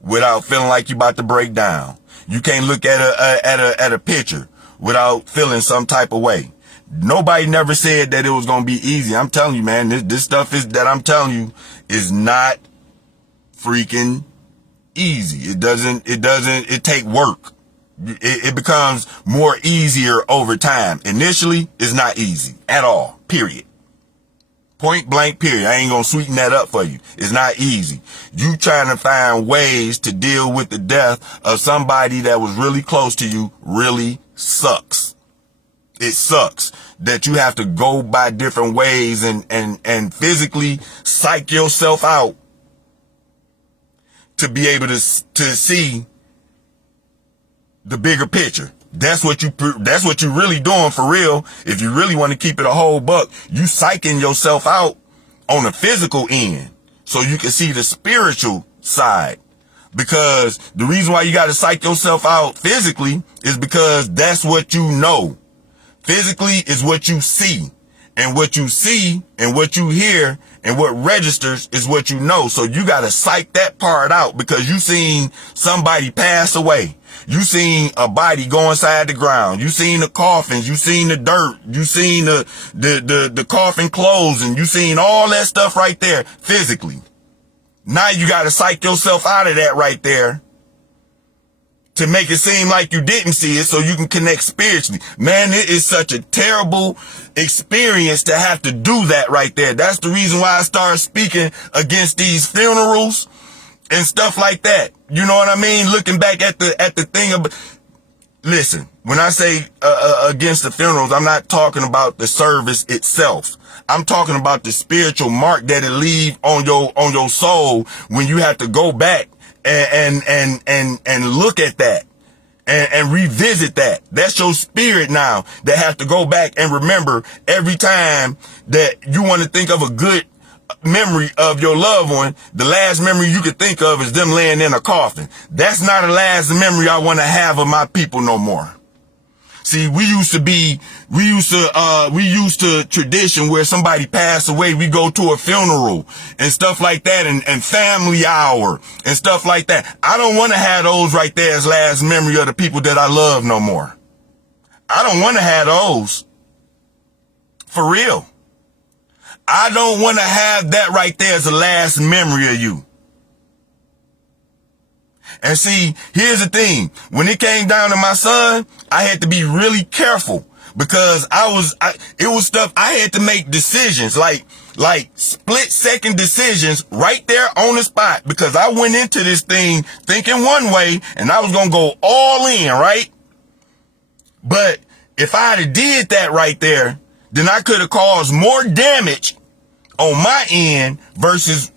without feeling like you about to break down. You can't look at a picture without feeling some type of way. Nobody never said that it was going to be easy. I'm telling you, man, this stuff that I'm telling you is not freaking easy. It take work. It becomes more easier over time. Initially, it's not easy at all, period. Point blank, period. I ain't gonna sweeten that up for you. It's not easy. You trying to find ways to deal with the death of somebody that was really close to you really sucks. It sucks that you have to go by different ways and physically psych yourself out to be able to see the bigger picture. That's what you really doing for real. If you really want to keep it a whole buck, you psyching yourself out on the physical end so you can see the spiritual side. Because the reason why you got to psych yourself out physically is because that's what you know. Physically is what you see. And what you see and what you hear and what registers is what you know. So you got to psych that part out, because you seen somebody pass away. You seen a body go inside the ground. You seen the coffins. You seen the dirt. You seen the coffin closing. You seen all that stuff right there physically. Now you got to psych yourself out of that right there to make it seem like you didn't see it, so you can connect spiritually. Man, it is such a terrible experience to have to do that right there. That's the reason why I started speaking against these funerals and stuff like that. You know what I mean? Looking back at the thing of, listen, when I say against the funerals, I'm not talking about the service itself. I'm talking about the spiritual mark that it leave on your soul when you have to go back and look at that and revisit that. That's your spirit now that have to go back and remember every time that you want to think of a good memory of your loved one. The last memory you could think of is them laying in a coffin. That's not the last memory I want to have of my people no more. See, we used to tradition where somebody passed away, we go to a funeral and stuff like that, and family hour and stuff like that. I don't want to have those right there as last memory of the people that I love no more. I don't want to have those. For real. I don't want to have that right there as the last memory of you. And see, here's the thing. When it came down to my son, I had to be really careful, because it was stuff I had to make decisions, like split second decisions right there on the spot, because I went into this thing thinking one way and I was going to go all in, right? But if I had did that right there, then I could have caused more damage on my end versus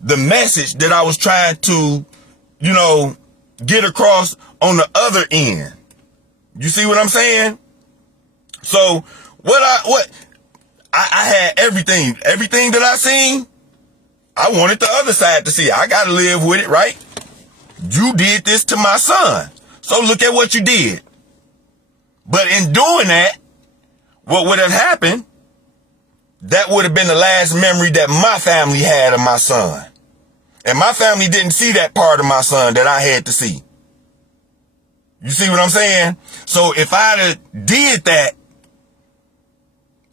the message that I was trying to, get across on the other end. You see what I'm saying? So I had everything that I seen, I wanted the other side to see. I got to live with it, right? You did this to my son, so look at what you did. But in doing that, what would have happened? That would have been the last memory that my family had of my son. And my family didn't see that part of my son that I had to see. You see what I'm saying? So if I'd have did that,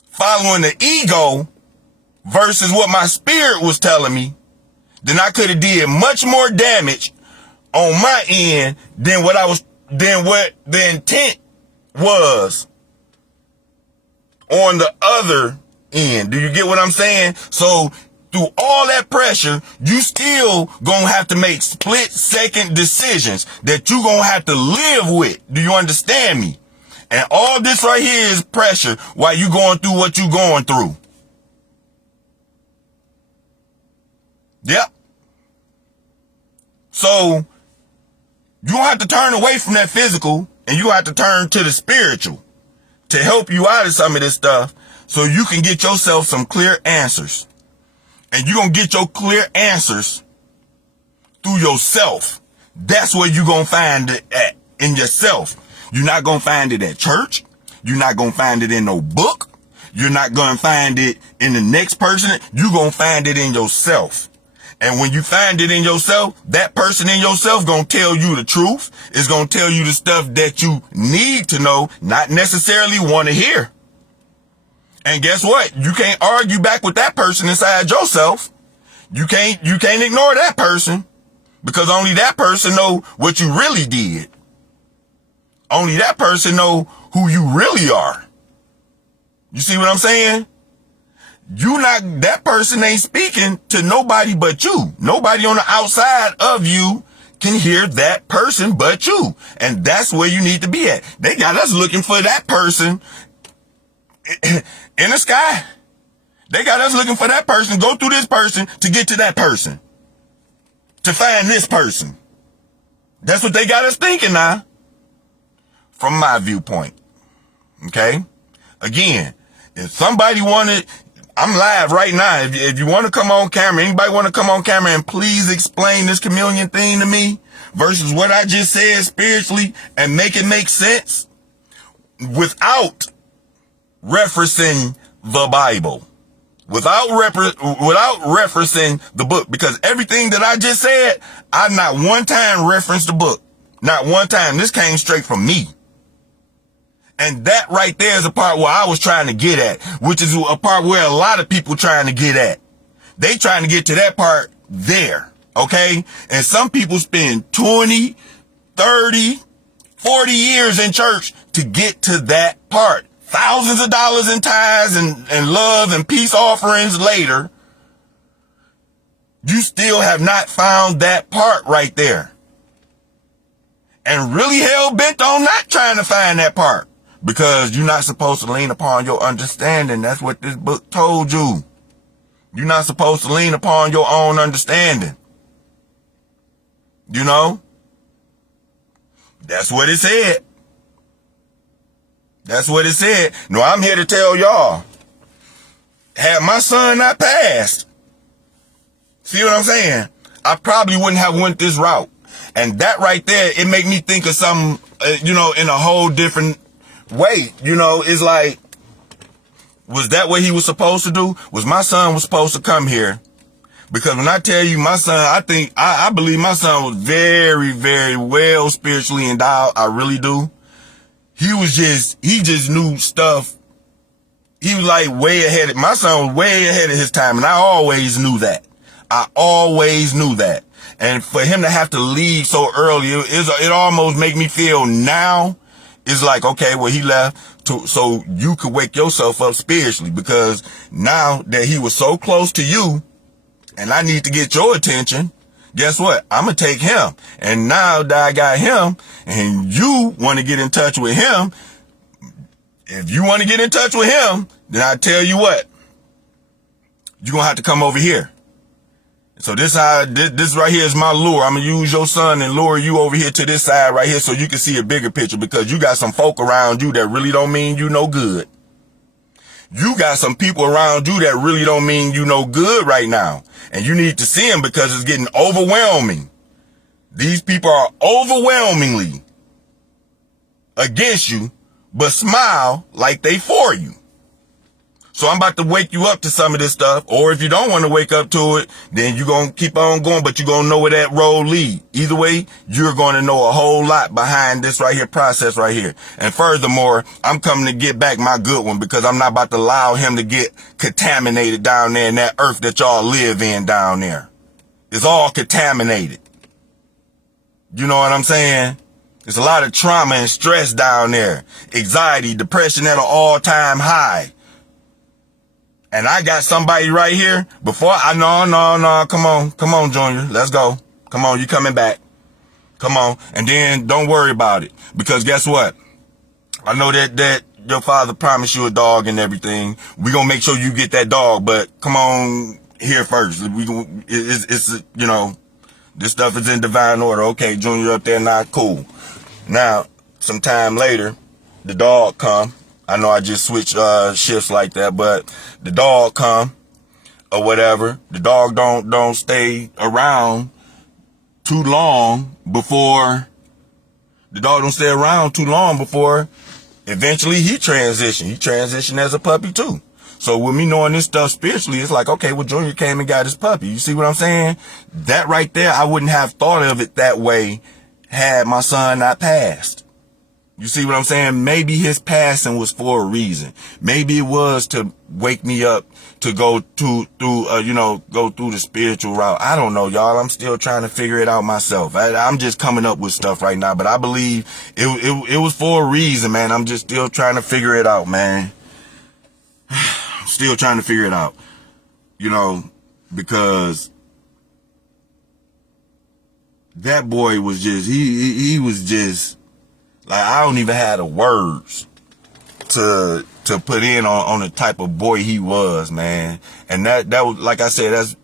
following the ego versus what my spirit was telling me, then I could have did much more damage on my end than what the intent was on the other end. Do you get what I'm saying? So through all that pressure, you still gonna have to make split second decisions that you gonna have to live with. Do you understand me? And all this right here is pressure while you going through what you going through. Yep. So you don't have to turn away from that physical, and you have to turn to the spiritual to help you out of some of this stuff, so you can get yourself some clear answers. And you're going to get your clear answers through yourself. That's where you're going to find it at, in yourself. You're not going to find it at church. You're not going to find it in no book. You're not going to find it in the next person. You're going to find it in yourself. And when you find it in yourself, that person in yourself going to tell you the truth. It's going to tell you the stuff that you need to know, not necessarily want to hear. And guess what? You can't argue back with that person inside yourself. You can't ignore that person, because only that person know what you really did. Only that person know who you really are. You see what I'm saying? That person ain't speaking to nobody but you. Nobody on the outside of you can hear that person but you. And that's where you need to be at. They got us looking for that person in the sky. They got us looking for that person, go through this person to get to that person, to find this person. That's what they got us thinking now, from my viewpoint. Okay? Again, if somebody wanted, I'm live right now. If you want to come on camera, anybody want to come on camera and please explain this chameleon thing to me versus what I just said spiritually, and make it make sense without referencing the Bible, without referencing the book, because everything that I just said, I not one time referenced the book. Not one time. This came straight from me. And that right there is a part where I was trying to get at, which is a part where a lot of people trying to get at. They trying to get to that part there. Okay. And some people spend 20, 30, 40 years in church to get to that part. Thousands of dollars in tithes and love and peace offerings later. You still have not found that part right there. And really hell bent on not trying to find that part. Because you're not supposed to lean upon your understanding. That's what this book told you. You're not supposed to lean upon your own understanding. You know? That's what it said. That's what it said. No, I'm here to tell y'all. Had my son not passed, see what I'm saying? I probably wouldn't have went this route. And that right there, it made me think of something, in a whole different way. It's like, was that what he was supposed to do? Was my son was supposed to come here? Because when I tell you my son, I believe my son was very, very well spiritually endowed. I really do. He just knew stuff. He was like my son was way ahead of his time. And I always knew that. And for him to have to leave so early, it almost make me feel now it's like, okay, well, he left so you could wake yourself up spiritually, because now that he was so close to you and I need to get your attention, guess what? I'm going to take him. And now that I got him and you want to get in touch with him, if you want to get in touch with him, then I tell you what, you're going to have to come over here. So this right here is my lure. I'm going to use your son and lure you over here to this side right here so you can see a bigger picture, because you got some folk around you that really don't mean you no good. You got some people around you that really don't mean you no good right now. And you need to see them, because it's getting overwhelming. These people are overwhelmingly against you, but smile like they for you. So I'm about to wake you up to some of this stuff. Or if you don't want to wake up to it, then you're going to keep on going, but you're going to know where that road lead. Either way, you're going to know a whole lot behind this right here process right here. And furthermore, I'm coming to get back my good one, because I'm not about to allow him to get contaminated down there in that earth that y'all live in down there. It's all contaminated. You know what I'm saying? There's a lot of trauma and stress down there. Anxiety, depression at an all-time high. And I got somebody right here no, come on, Junior, let's go. Come on, you coming back. Come on. And then don't worry about it, because guess what? I know that your father promised you a dog and everything. We gonna make sure you get that dog, but come on here first. It's this stuff is in divine order. Okay, Junior up there, not cool. Now, sometime later, the dog come. I know I just switched shifts like that, but the dog come or whatever. The dog don't stay around too long before eventually he transitioned. He transitioned as a puppy too. So with me knowing this stuff spiritually, it's like, okay, well, Junior came and got his puppy. You see what I'm saying? That right there, I wouldn't have thought of it that way had my son not passed. You see what I'm saying? Maybe his passing was for a reason. Maybe it was to wake me up to go through the spiritual route. I don't know, y'all. I'm still trying to figure it out myself. I'm just coming up with stuff right now, but I believe it was for a reason, man. I'm just still trying to figure it out, man. Still trying to figure it out, because that boy was just, he was just, like, I don't even have the words to put in on the type of boy he was, man. And that was, like I said, that's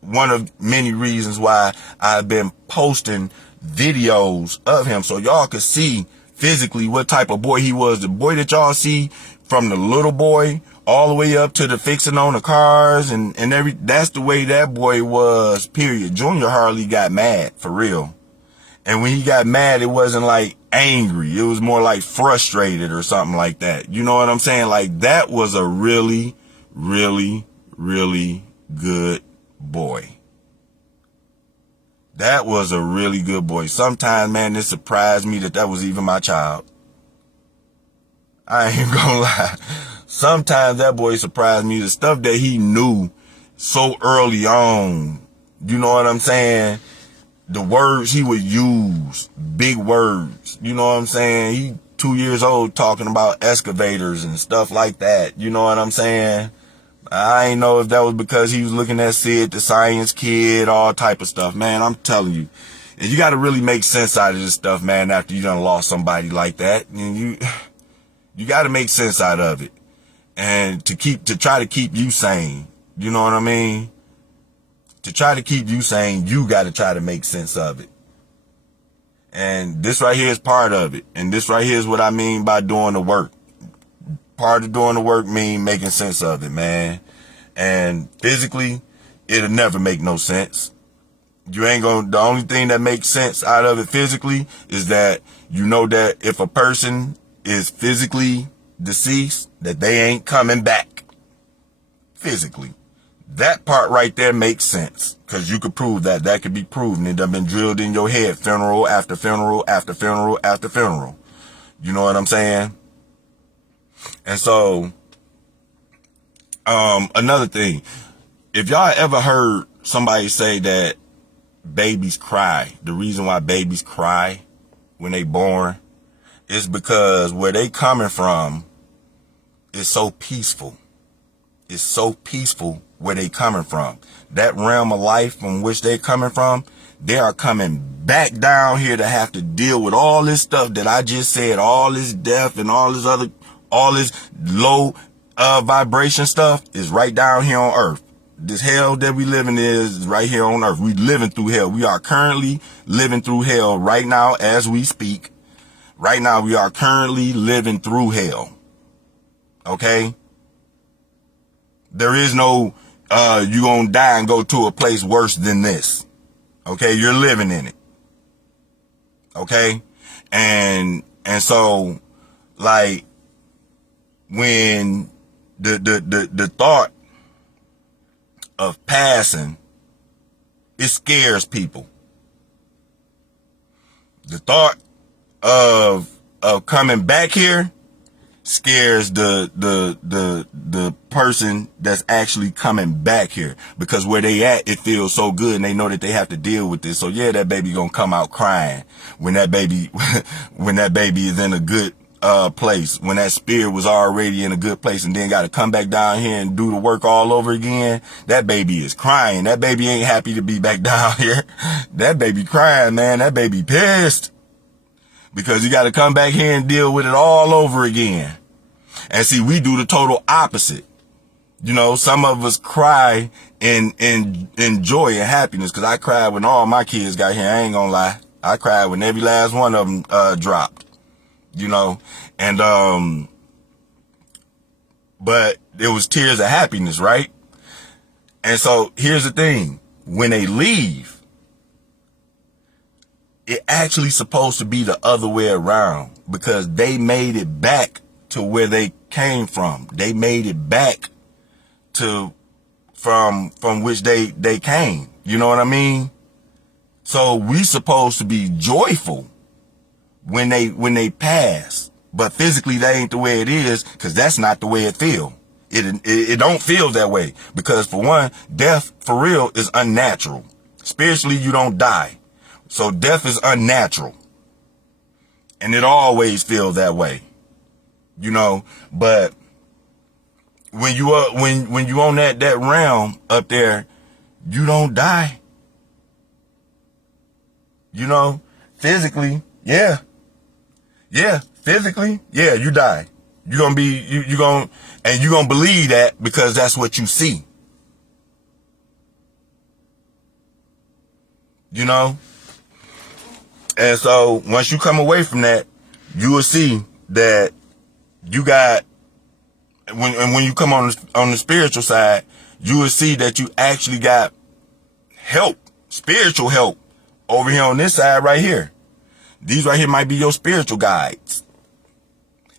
one of many reasons why I've been posting videos of him, so y'all could see physically what type of boy he was. The boy that y'all see from the little boy all the way up to the fixing on the cars and that's the way that boy was, period. Junior hardly got mad, for real. And when he got mad, it wasn't like angry. It was more like frustrated or something like that. You know what I'm saying? Like, that was a really, really, really good boy. That was a really good boy. Sometimes, man, it surprised me that was even my child. I ain't gonna lie. Sometimes that boy surprised me. The stuff that he knew so early on, you know what I'm saying? The words he would use, big words, you know what I'm saying? He 2 years old talking about excavators and stuff like that, you know what I'm saying? I ain't know if that was because he was looking at Sid the Science Kid, all type of stuff. Man, I'm telling you. And you got to really make sense out of this stuff, man, after you done lost somebody like that. And you got to make sense out of it. And to try to keep you sane. You know what I mean? To try to keep you sane, you got to try to make sense of it. And this right here is part of it. And this right here is what I mean by doing the work. Part of doing the work mean making sense of it, man. And physically, it'll never make no sense. The only thing that makes sense out of it physically is that you know that if a person is physically deceased, that they ain't coming back. Physically. That part right there makes sense. Because you could prove that. That could be proven. It done been drilled in your head. Funeral after funeral after funeral after funeral. You know what I'm saying? And so, another thing, if y'all ever heard somebody say that babies cry, the reason why babies cry when they born is because where they coming from is so peaceful. It's so peaceful where they coming from. That realm of life from which they coming from, they are coming back down here to have to deal with all this stuff that I just said, all this death and all this low vibration stuff is right down here on earth. This hell that we living is right here on earth. We living through hell. We are currently living through hell right now as we speak. Right now we are currently living through hell. Okay? There is no you gonna die and go to a place worse than this. Okay? You're living in it. Okay? And so, like, when the thought of passing, it scares people. The thought of coming back here scares the person that's actually coming back here, because where they at, it feels so good and they know that they have to deal with this. So yeah, that baby gonna come out crying when that baby is in a good place, when that spirit was already in a good place and then got to come back down here and do the work all over again. That baby is crying. That baby ain't happy to be back down here. That baby crying, man. That baby pissed because you got to come back here and deal with it all over again. And see, we do the total opposite. You know, some of us cry in joy and happiness, because I cried when all my kids got here. I ain't gonna lie. I cried when every last one of them dropped. You know, and, but it was tears of happiness, right? And so here's the thing. When they leave, it actually supposed to be the other way around, because they made it back to where they came from. They made it back to, from which they came. You know what I mean? So we supposed to be joyful when they pass, but physically that ain't the way it is, because that's not the way it feel. It don't feel that way, because for one, death for real is unnatural. Spiritually, you don't die, so death is unnatural, and it always feels that way, you know. But when you on that realm up there, you don't die. You know, physically, yeah. Yeah, physically, yeah, you die. You're gonna be, you're gonna believe that because that's what you see. You know? And so once you come away from that, you will see that you got, when you come on the spiritual side, you will see that you actually got help, spiritual help over here on this side right here. These right here might be your spiritual guides.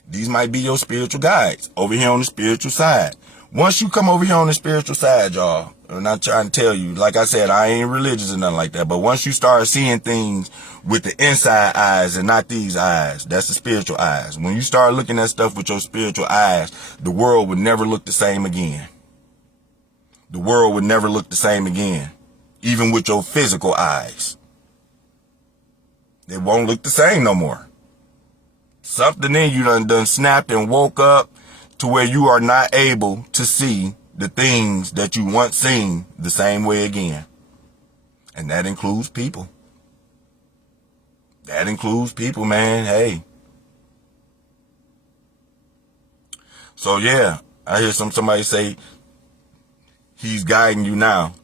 These might be your spiritual guides over here on the spiritual side. Once you come over here on the spiritual side, y'all, I'm not trying to tell you, like I said, I ain't religious or nothing like that, but once you start seeing things with the inside eyes and not these eyes, that's the spiritual eyes. When you start looking at stuff with your spiritual eyes, the world would never look the same again. The world would never look the same again, even with your physical eyes. It won't look the same no more. Something in you done snapped and woke up to where you are not able to see the things that you once seen the same way again. And that includes people. That includes people, man. Hey. So yeah, I hear somebody say, he's guiding you now.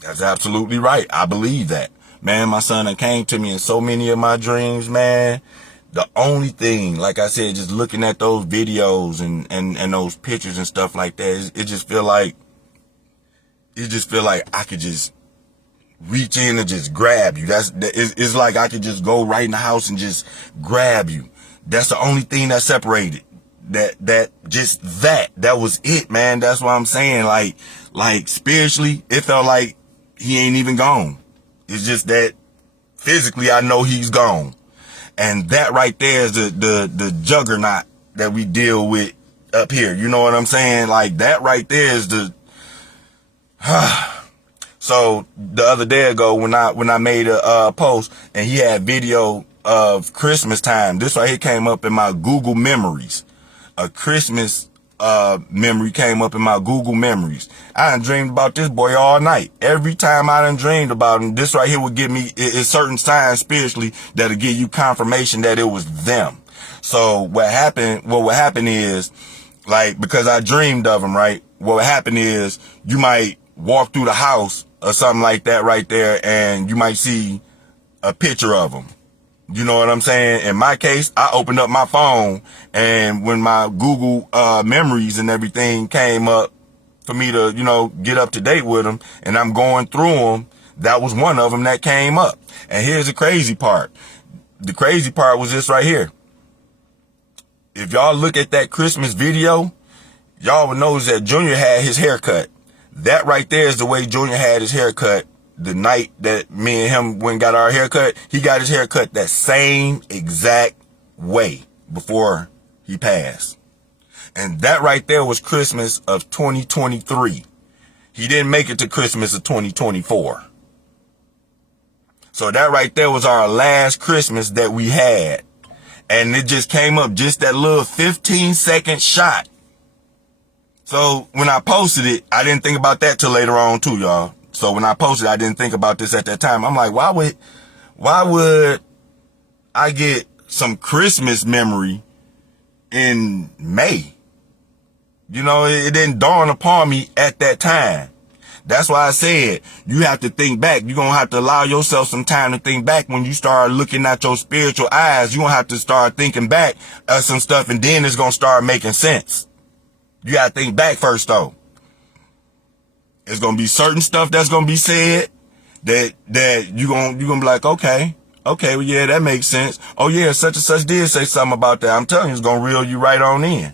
That's absolutely right. I believe that. Man, my son that came to me in so many of my dreams, man. The only thing, like I said, just looking at those videos and those pictures and stuff like that, it just feel like I could just reach in and just grab you. It's like I could just go right in the house and just grab you. That's the only thing that separated. That was it, man. That's what I'm saying. Like spiritually, it felt like he ain't even gone. It's just that physically I know he's gone. And that right there is the juggernaut that we deal with up here. You know what I'm saying? Like that right there is the So the other day ago when I made a post and he had video of Christmas time, this right here came up in my Google memories. A Christmas memory came up in my Google memories. I done dreamed about this boy all night. Every time I done dreamed about him, this right here would give me certain signs spiritually that'll give you confirmation that it was them. So what would happen is, like, because I dreamed of him, right? What would happen is you might walk through the house or something like that right there and you might see a picture of him. You know what I'm saying? In my case, I opened up my phone and when my Google memories and everything came up for me to, get up to date with them and I'm going through them, that was one of them that came up. And here's the crazy part. The crazy part was this right here. If y'all look at that Christmas video, y'all would notice that Junior had his haircut. That right there is the way Junior had his haircut. The night that me and him went and got our haircut, he got his haircut that same exact way before he passed. And that right there was Christmas of 2023. He didn't make it to Christmas of 2024. So that right there was our last Christmas that we had. And it just came up, just that little 15-second shot. So when I posted it, I didn't think about that till later on too, y'all. So when I posted, I didn't think about this at that time. I'm like, why would I get some Christmas memory in May? It didn't dawn upon me at that time. That's why I said you have to think back. You're going to have to allow yourself some time to think back. When you start looking at your spiritual eyes, you're going to have to start thinking back at some stuff and then it's going to start making sense. You got to think back first though. It's going to be certain stuff that's going to be said that you're going to be like, okay, well, yeah, that makes sense. Oh yeah, such and such did say something about that. I'm telling you, it's going to reel you right on in.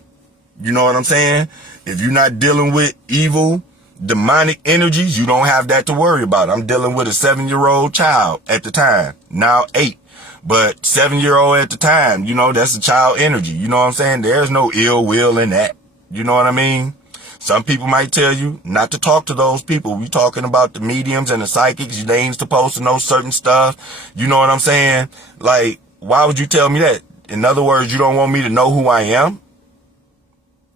You know what I'm saying? If you're not dealing with evil, demonic energies, you don't have that to worry about. I'm dealing with a 7-year-old child at the time, now 8, but 7-year-old at the time, that's a child energy. You know what I'm saying? There's no ill will in that. You know what I mean? Some people might tell you not to talk to those people. We talking about the mediums and the psychics. They ain't supposed to know certain stuff. You know what I'm saying? Like, why would you tell me that? In other words, you don't want me to know who I am?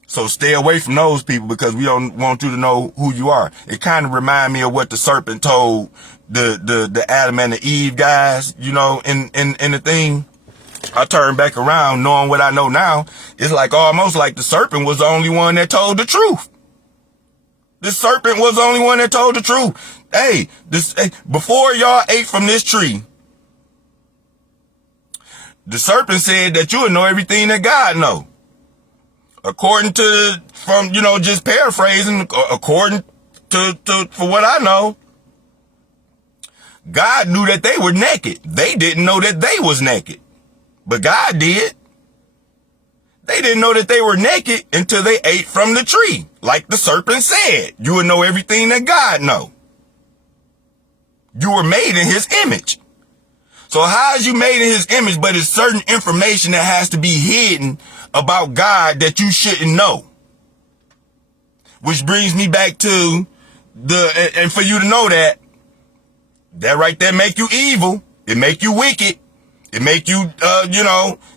So stay away from those people because we don't want you to know who you are. It kind of remind me of what the serpent told the Adam and the Eve guys, in the thing. I turn back around knowing what I know now. It's like almost like the serpent was the only one that told the truth. The serpent was the only one that told the truth. Hey, before y'all ate from this tree, the serpent said that you would know everything that God know. According to, just paraphrasing, according to for what I know, God knew that they were naked. They didn't know that they was naked. But God did. They didn't know that they were naked until they ate from the tree. Like the serpent said, you would know everything that God know. You were made in his image. So how is you made in his image, but it's certain information that has to be hidden about God that you shouldn't know? Which brings me back to and for you to know that right there make you evil. It make you wicked. It make you,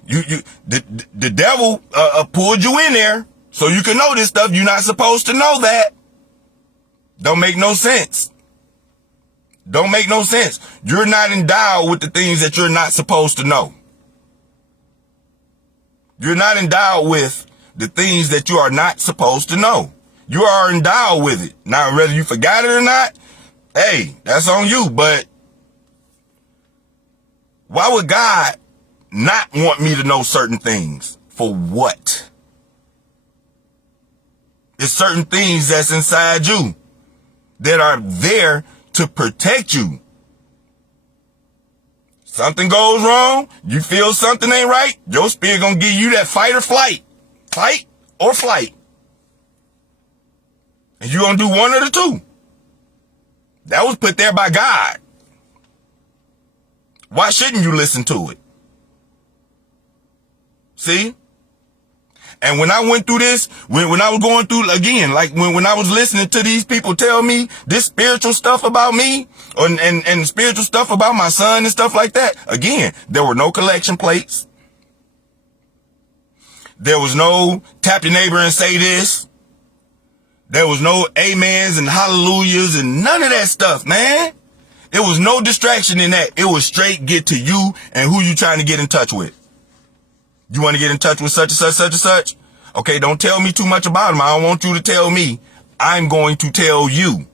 the devil pulled you in there so you can know this stuff. You're not supposed to know that. Don't make no sense. Don't make no sense. You're not endowed with the things that you're not supposed to know. You're not endowed with the things that you are not supposed to know. You are endowed with it. Now, whether you forgot it or not, hey, that's on you. But why would God not want me to know certain things? For what? There's certain things that's inside you that are there to protect you. Something goes wrong, you feel something ain't right, your spirit gonna give you that fight or flight. Fight or flight. And you gonna do one of the two. That was put there by God. Why shouldn't you listen to it? See? And when I went through this, when I was going through, again, like when I was listening to these people tell me this spiritual stuff about me and spiritual stuff about my son and stuff like that, again, there were no collection plates. There was no tap your neighbor and say this. There was no amens and hallelujahs and none of that stuff, man. It was no distraction in that. It was straight get to you and who you trying to get in touch with. You want to get in touch with such and such, such and such? Okay, don't tell me too much about them. I don't want you to tell me. I'm going to tell you.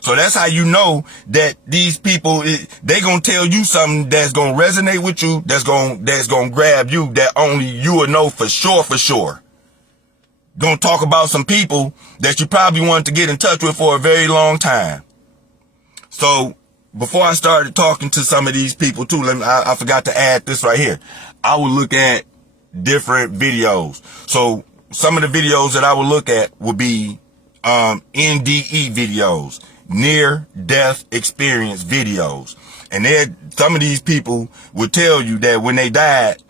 So that's how you know that these people, they going to tell you something that's going to resonate with you, that's going to grab you, that only you will know for sure. Going to talk about some people that you probably wanted to get in touch with for a very long time. So before I started talking to some of these people too, I forgot to add this right here. I would look at different videos. So some of the videos that I would look at would be NDE videos, near death experience videos. And some of these people would tell you that when they died,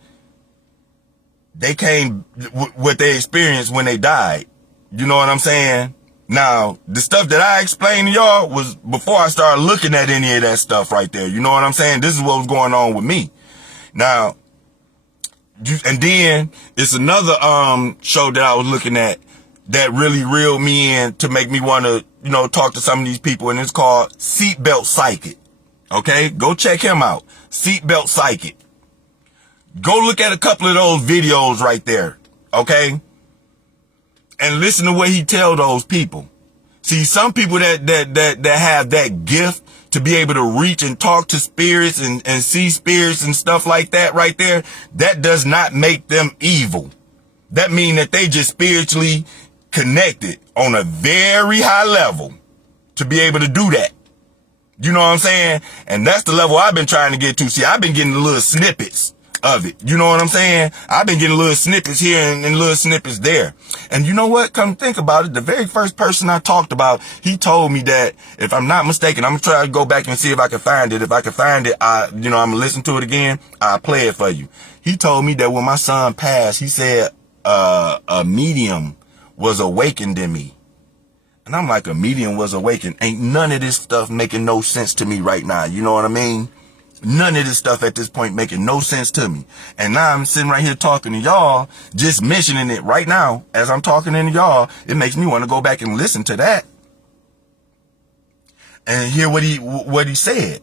they came what they experienced when they died. You know what I'm saying? Now, the stuff that I explained to y'all was before I started looking at any of that stuff right there. You know what I'm saying? This is what was going on with me. Now, and then it's another show that I was looking at that really reeled me in to make me want to, talk to some of these people, and it's called Seatbelt Psychic. Okay, go check him out. Seatbelt Psychic. Go look at a couple of those videos right there. Okay, and listen to what he tell those people. See, some people that have that gift to be able to reach and talk to spirits and see spirits and stuff like that right there, that does not make them evil. That means that they just spiritually connected on a very high level to be able to do that. You know what I'm saying? And that's the level I've been trying to get to. See, I've been getting little snippets of it. You know what I'm saying? I've been getting little snippets here and little snippets there. And you know what? Come think about it. The very first person I talked about, he told me that, if I'm not mistaken, I'm going to try to go back and see if I can find it. If I can find it, I'm going to listen to it again. I'll play it for you. He told me that when my son passed, he said, a medium was awakened in me. And I'm like, a medium was awakened. Ain't none of this stuff making no sense to me right now. You know what I mean? None of this stuff at this point making no sense to me. And now I'm sitting right here talking to y'all, just mentioning it right now. As I'm talking to y'all, it makes me want to go back and listen to that and hear what he said.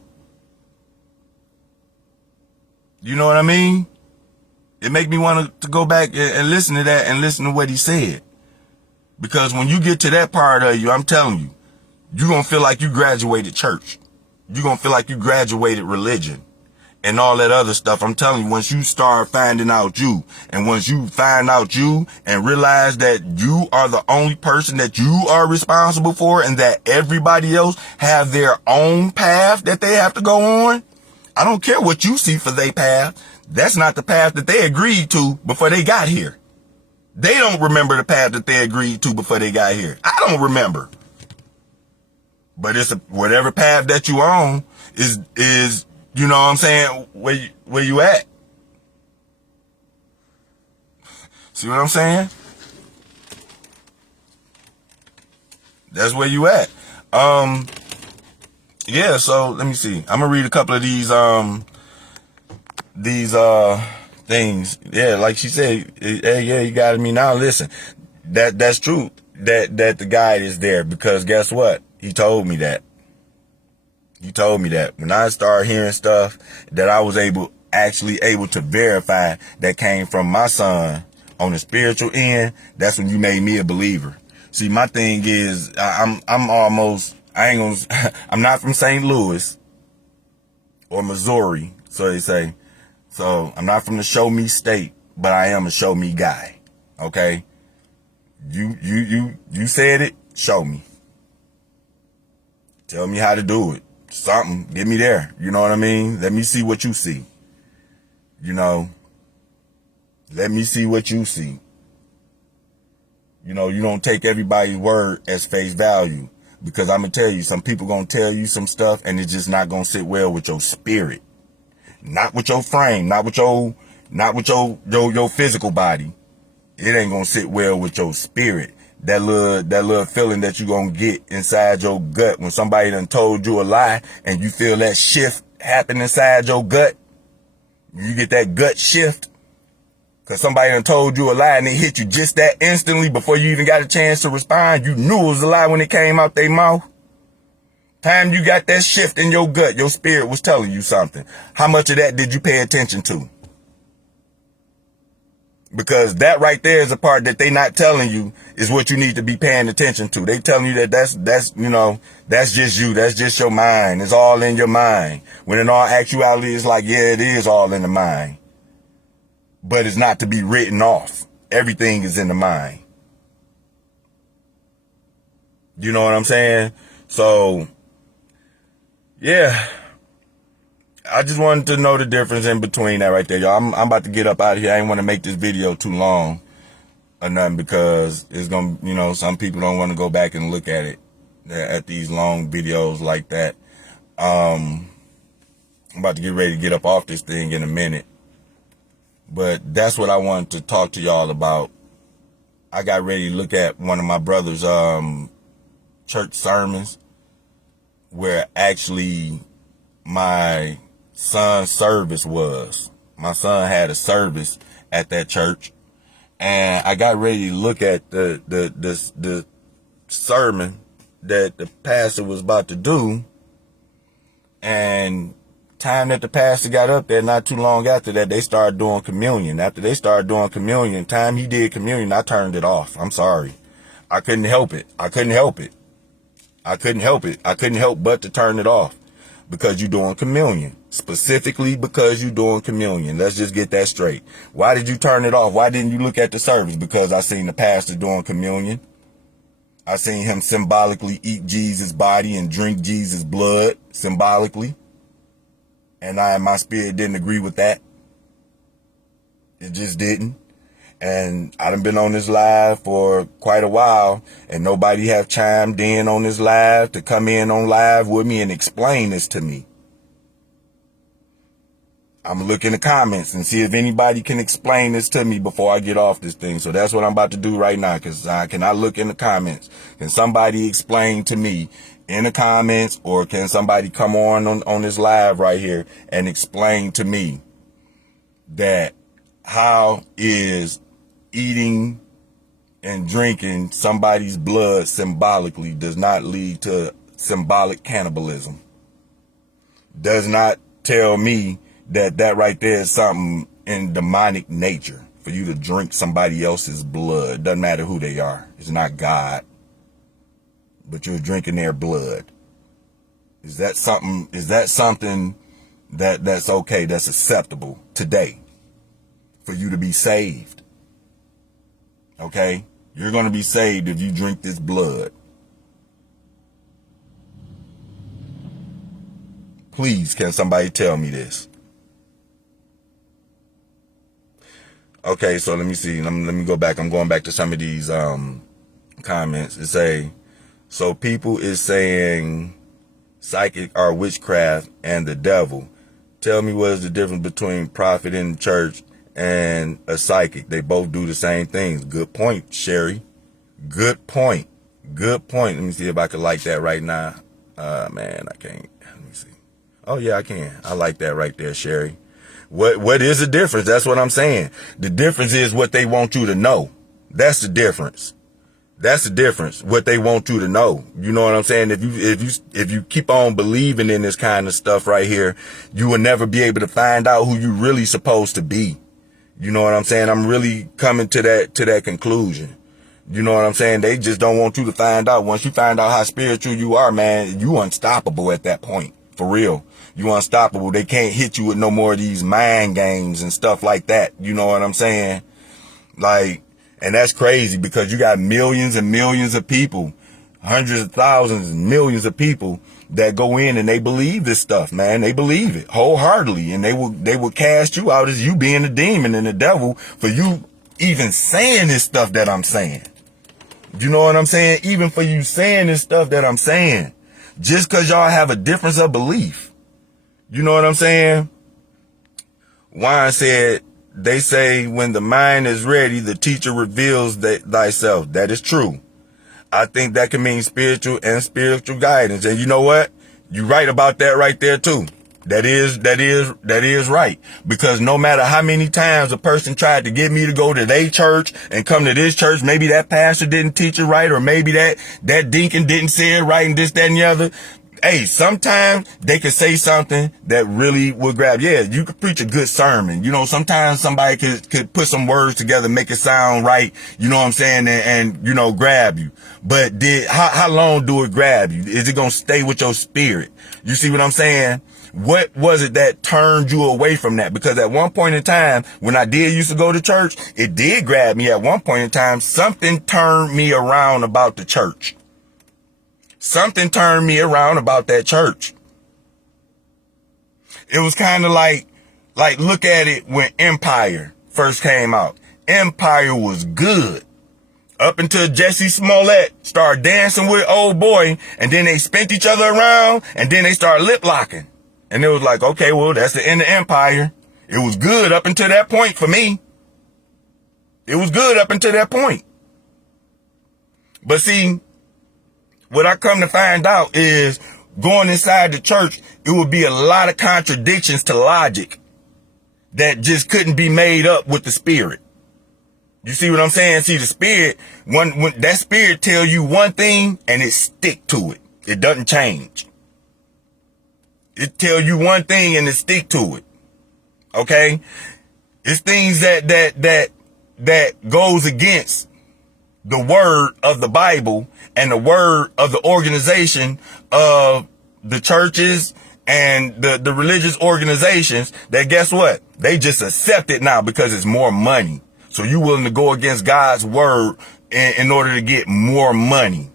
You know what I mean? It make me want to go back and listen to that and listen to what he said. Because when you get to that part of you, I'm telling you, you're going to feel like you graduated church. You're going to feel like you graduated religion. and all that other stuff. I'm telling you, once you start finding out you, and once you find out you and realize that you are the only person that you are responsible for, and that everybody else have their own path that they have to go on, I don't care what you see for their path. That's not the path that they agreed to before they got here. They don't remember the path that they agreed to before they got here. I don't remember. But it's whatever path that you on is, you know what I'm saying, where you at. See what I'm saying? That's where you at. Yeah, so let me see. I'm gonna read a couple of these things. Yeah, like she said, hey, yeah, you got me. Now listen, that's true. That the guide is there, because guess what? He told me that. He told me that when I started hearing stuff that I was actually able to verify that came from my son on the spiritual end, that's when you made me a believer. See, my thing is, I'm not from St. Louis or Missouri, so they say. So I'm not from the show me state, but I am a show me guy. Okay? You said it, show me. Tell me how to do it. Something, get me there. You know what I mean? Let me see what you see. You know, let me see what you see. You know, you don't take everybody's word as face value, because I'm going to tell you, some people going to tell you some stuff and it's just not going to sit well with your spirit. Not with your frame, not with your physical body. It ain't going to sit well with your spirit. That little feeling that you going to get inside your gut when somebody done told you a lie and you feel that shift happen inside your gut. You get that gut shift because somebody done told you a lie and it hit you just that instantly before you even got a chance to respond. You knew it was a lie when it came out their mouth. Time you got that shift in your gut, your spirit was telling you something. How much of that did you pay attention to? Because that right there is a part that they not telling you is what you need to be paying attention to. They telling you that that's you know, that's just you. That's just your mind. It's all in your mind. When in all actuality, it's like, yeah, it is all in the mind. But it's not to be written off. Everything is in the mind. You know what I'm saying? So, yeah. I just wanted to know the difference in between that right there, y'all. I'm about to get up out of here. I ain't want to make this video too long or nothing, because it's going to, you know, some people don't want to go back and look at it, at these long videos like that. I'm about to get ready to get up off this thing in a minute. But that's what I wanted to talk to y'all about. I got ready to look at one of my brother's church sermons, where actually my son's service was. My son had a service at that church, and I got ready to look at the sermon that the pastor was about to do, and time that the pastor got up there, not too long after that, they started doing communion. After they started doing communion, time he did communion, I turned it off. I'm sorry. I couldn't help it. I couldn't help but to turn it off. Because you're doing communion. Specifically because you're doing communion. Let's just get that straight. Why did you turn it off? Why didn't you look at the service? Because I seen the pastor doing communion. I seen him symbolically eat Jesus' body and drink Jesus' blood symbolically. And my spirit didn't agree with that. It just didn't. And I done been on this live for quite a while, and nobody have chimed in on this live to come in on live with me and explain this to me. I'm gonna look in the comments and see if anybody can explain this to me before I get off this thing. So that's what I'm about to do right now, because I cannot look in the comments. Can somebody explain to me in the comments, or can somebody come on this live right here and explain to me that how is eating and drinking somebody's blood symbolically does not lead to symbolic cannibalism? Does not tell me that right there is something in demonic nature for you to drink somebody else's blood. Doesn't matter who they are. It's not God, but you're drinking their blood. Is that something That's okay. That's acceptable today for you to be saved. Okay? You're going to be saved if you drink this blood. Please, can somebody tell me this? Okay, so let me see. Let me go back. I'm going back to some of these comments. It say, so people is saying psychic are witchcraft and the devil. Tell me what is the difference between prophet in the church and a psychic? They both do the same things. Good point, Sherry. Good point. Good point. Let me see if I can like that right now. Man, I can't. Let me see. Oh yeah, I can. I like that right there, Sherry. What is the difference? That's what I'm saying. The difference is what they want you to know. That's the difference. That's the difference. What they want you to know. You know what I'm saying? If you keep on believing in this kind of stuff right here, you will never be able to find out who you really supposed to be. You know what I'm saying? I'm really coming to that conclusion. You know what I'm saying? They just don't want you to find out. Once you find out how spiritual you are, man, you unstoppable at that point. For real. You unstoppable. They can't hit you with no more of these mind games and stuff like that. You know what I'm saying? Like, and that's crazy because you got millions and millions of people, hundreds of thousands and millions of people that go in and they believe this stuff, man. They believe it wholeheartedly, and they will cast you out as you being a demon and the devil for you even saying this stuff that I'm saying. You know what I'm saying? Even for you saying this stuff that I'm saying, just because y'all have a difference of belief. You know what I'm saying? Wine said, they say when the mind is ready, the teacher reveals thyself. That is true. I think that can mean spiritual and spiritual guidance. And you know what? You're right about that right there too. That is right. Because no matter how many times a person tried to get me to go to their church and come to this church, maybe that pastor didn't teach it right, or maybe that deacon didn't say it right, and this, that, and the other. Hey, sometimes they could say something that really would grab. Yeah, you could preach a good sermon. You know, sometimes somebody could put some words together, make it sound right. You know what I'm saying? And you know, grab you. But how long do it grab you? Is it going to stay with your spirit? You see what I'm saying? What was it that turned you away from that? Because at one point in time, when I did used to go to church, it did grab me at one point in time. Something turned me around about the church. Something turned me around about that church. It was kind of like look at it when Empire first came out. Empire was good. Up until Jesse Smollett started dancing with old boy, and then they spent each other around, and then they started lip locking. And it was like, okay, well, that's the end of Empire. It was good up until that point for me. It was good up until that point. But see, what I come to find out is going inside the church, it would be a lot of contradictions to logic that just couldn't be made up with the spirit. You see what I'm saying? See, the spirit, when that spirit tell you one thing and it stick to it. It doesn't change. It tell you one thing and it stick to it. Okay? It's things that goes against the word of the Bible and the word of the organization of the churches and the religious organizations, that guess what? They just accept it now because it's more money. So you willing to go against God's word in order to get more money.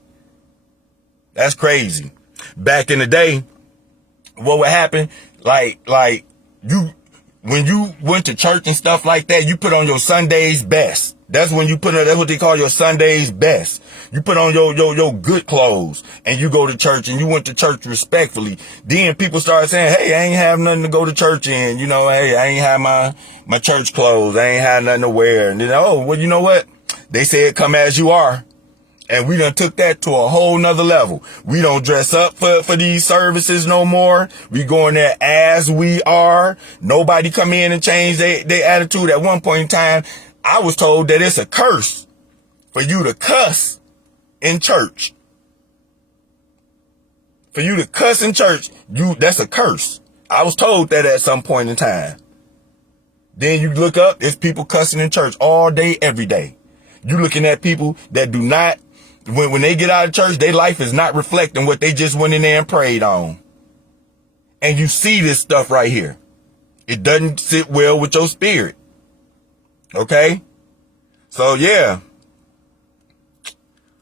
That's crazy. Back in the day, what would happen? Like when you went to church and stuff like that, you put on your Sunday's best. That's when you put on, that's what they call your Sunday's best. You put on your good clothes and you go to church, and you went to church respectfully. Then people started saying, hey, I ain't have nothing to go to church in. You know, hey, I ain't have my church clothes. I ain't have nothing to wear. And then, oh, well, you know what? They said, come as you are. And we done took that to a whole nother level. We don't dress up for these services no more. We go in there as we are. Nobody come in and change their attitude. At one point in time, I was told that it's a curse for you to cuss in church. For you to cuss in church, that's a curse. I was told that at some point in time. Then you look up, there's people cussing in church all day, every day. You looking at people that do not, when they get out of church, their life is not reflecting what they just went in there and prayed on. and you see this stuff right here. It doesn't sit well with your spirit. Okay? So yeah.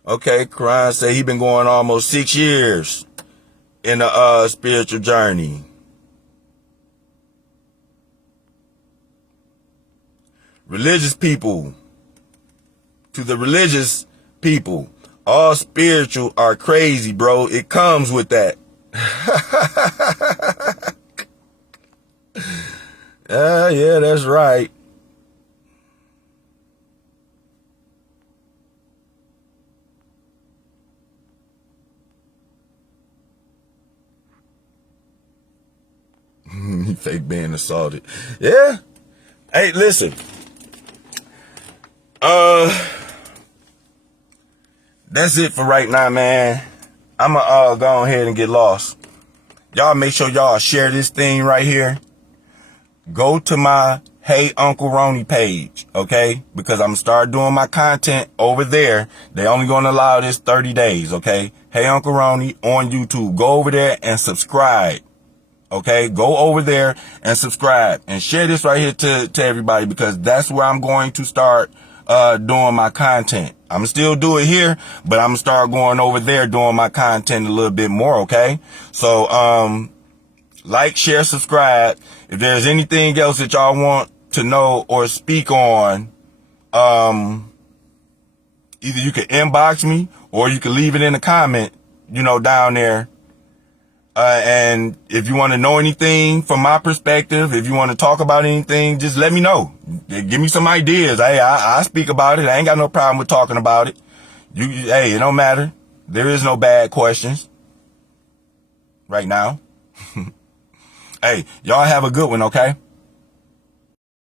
Okay, Quran say he been going almost 6 years in the spiritual journey. Religious people. To the religious people, all spiritual are crazy, bro. It comes with that. Yeah, that's right. Fake being assaulted. Yeah. Hey, listen. That's it for right now, man. I'ma go ahead and get lost. Y'all make sure y'all share this thing right here. Go to my Hey Uncle Roni page, okay? Because I'm gonna start doing my content over there. They only gonna allow this 30 days, okay? Hey Uncle Roni on YouTube. Go over there and subscribe. Okay, go over there and subscribe and share this right here to everybody, because that's where I'm going to start doing my content. I'm still do it here, but I'm gonna start going over there doing my content a little bit more. Okay, so like, share, subscribe. If there's anything else that y'all want to know or speak on, either you can inbox me or you can leave it in a comment, down there. And if you want to know anything from my perspective, if you want to talk about anything, just let me know. Give me some ideas. Hey, I speak about it. I ain't got no problem with talking about it. Hey, it don't matter. There is no bad questions right now. Hey, y'all have a good one, okay?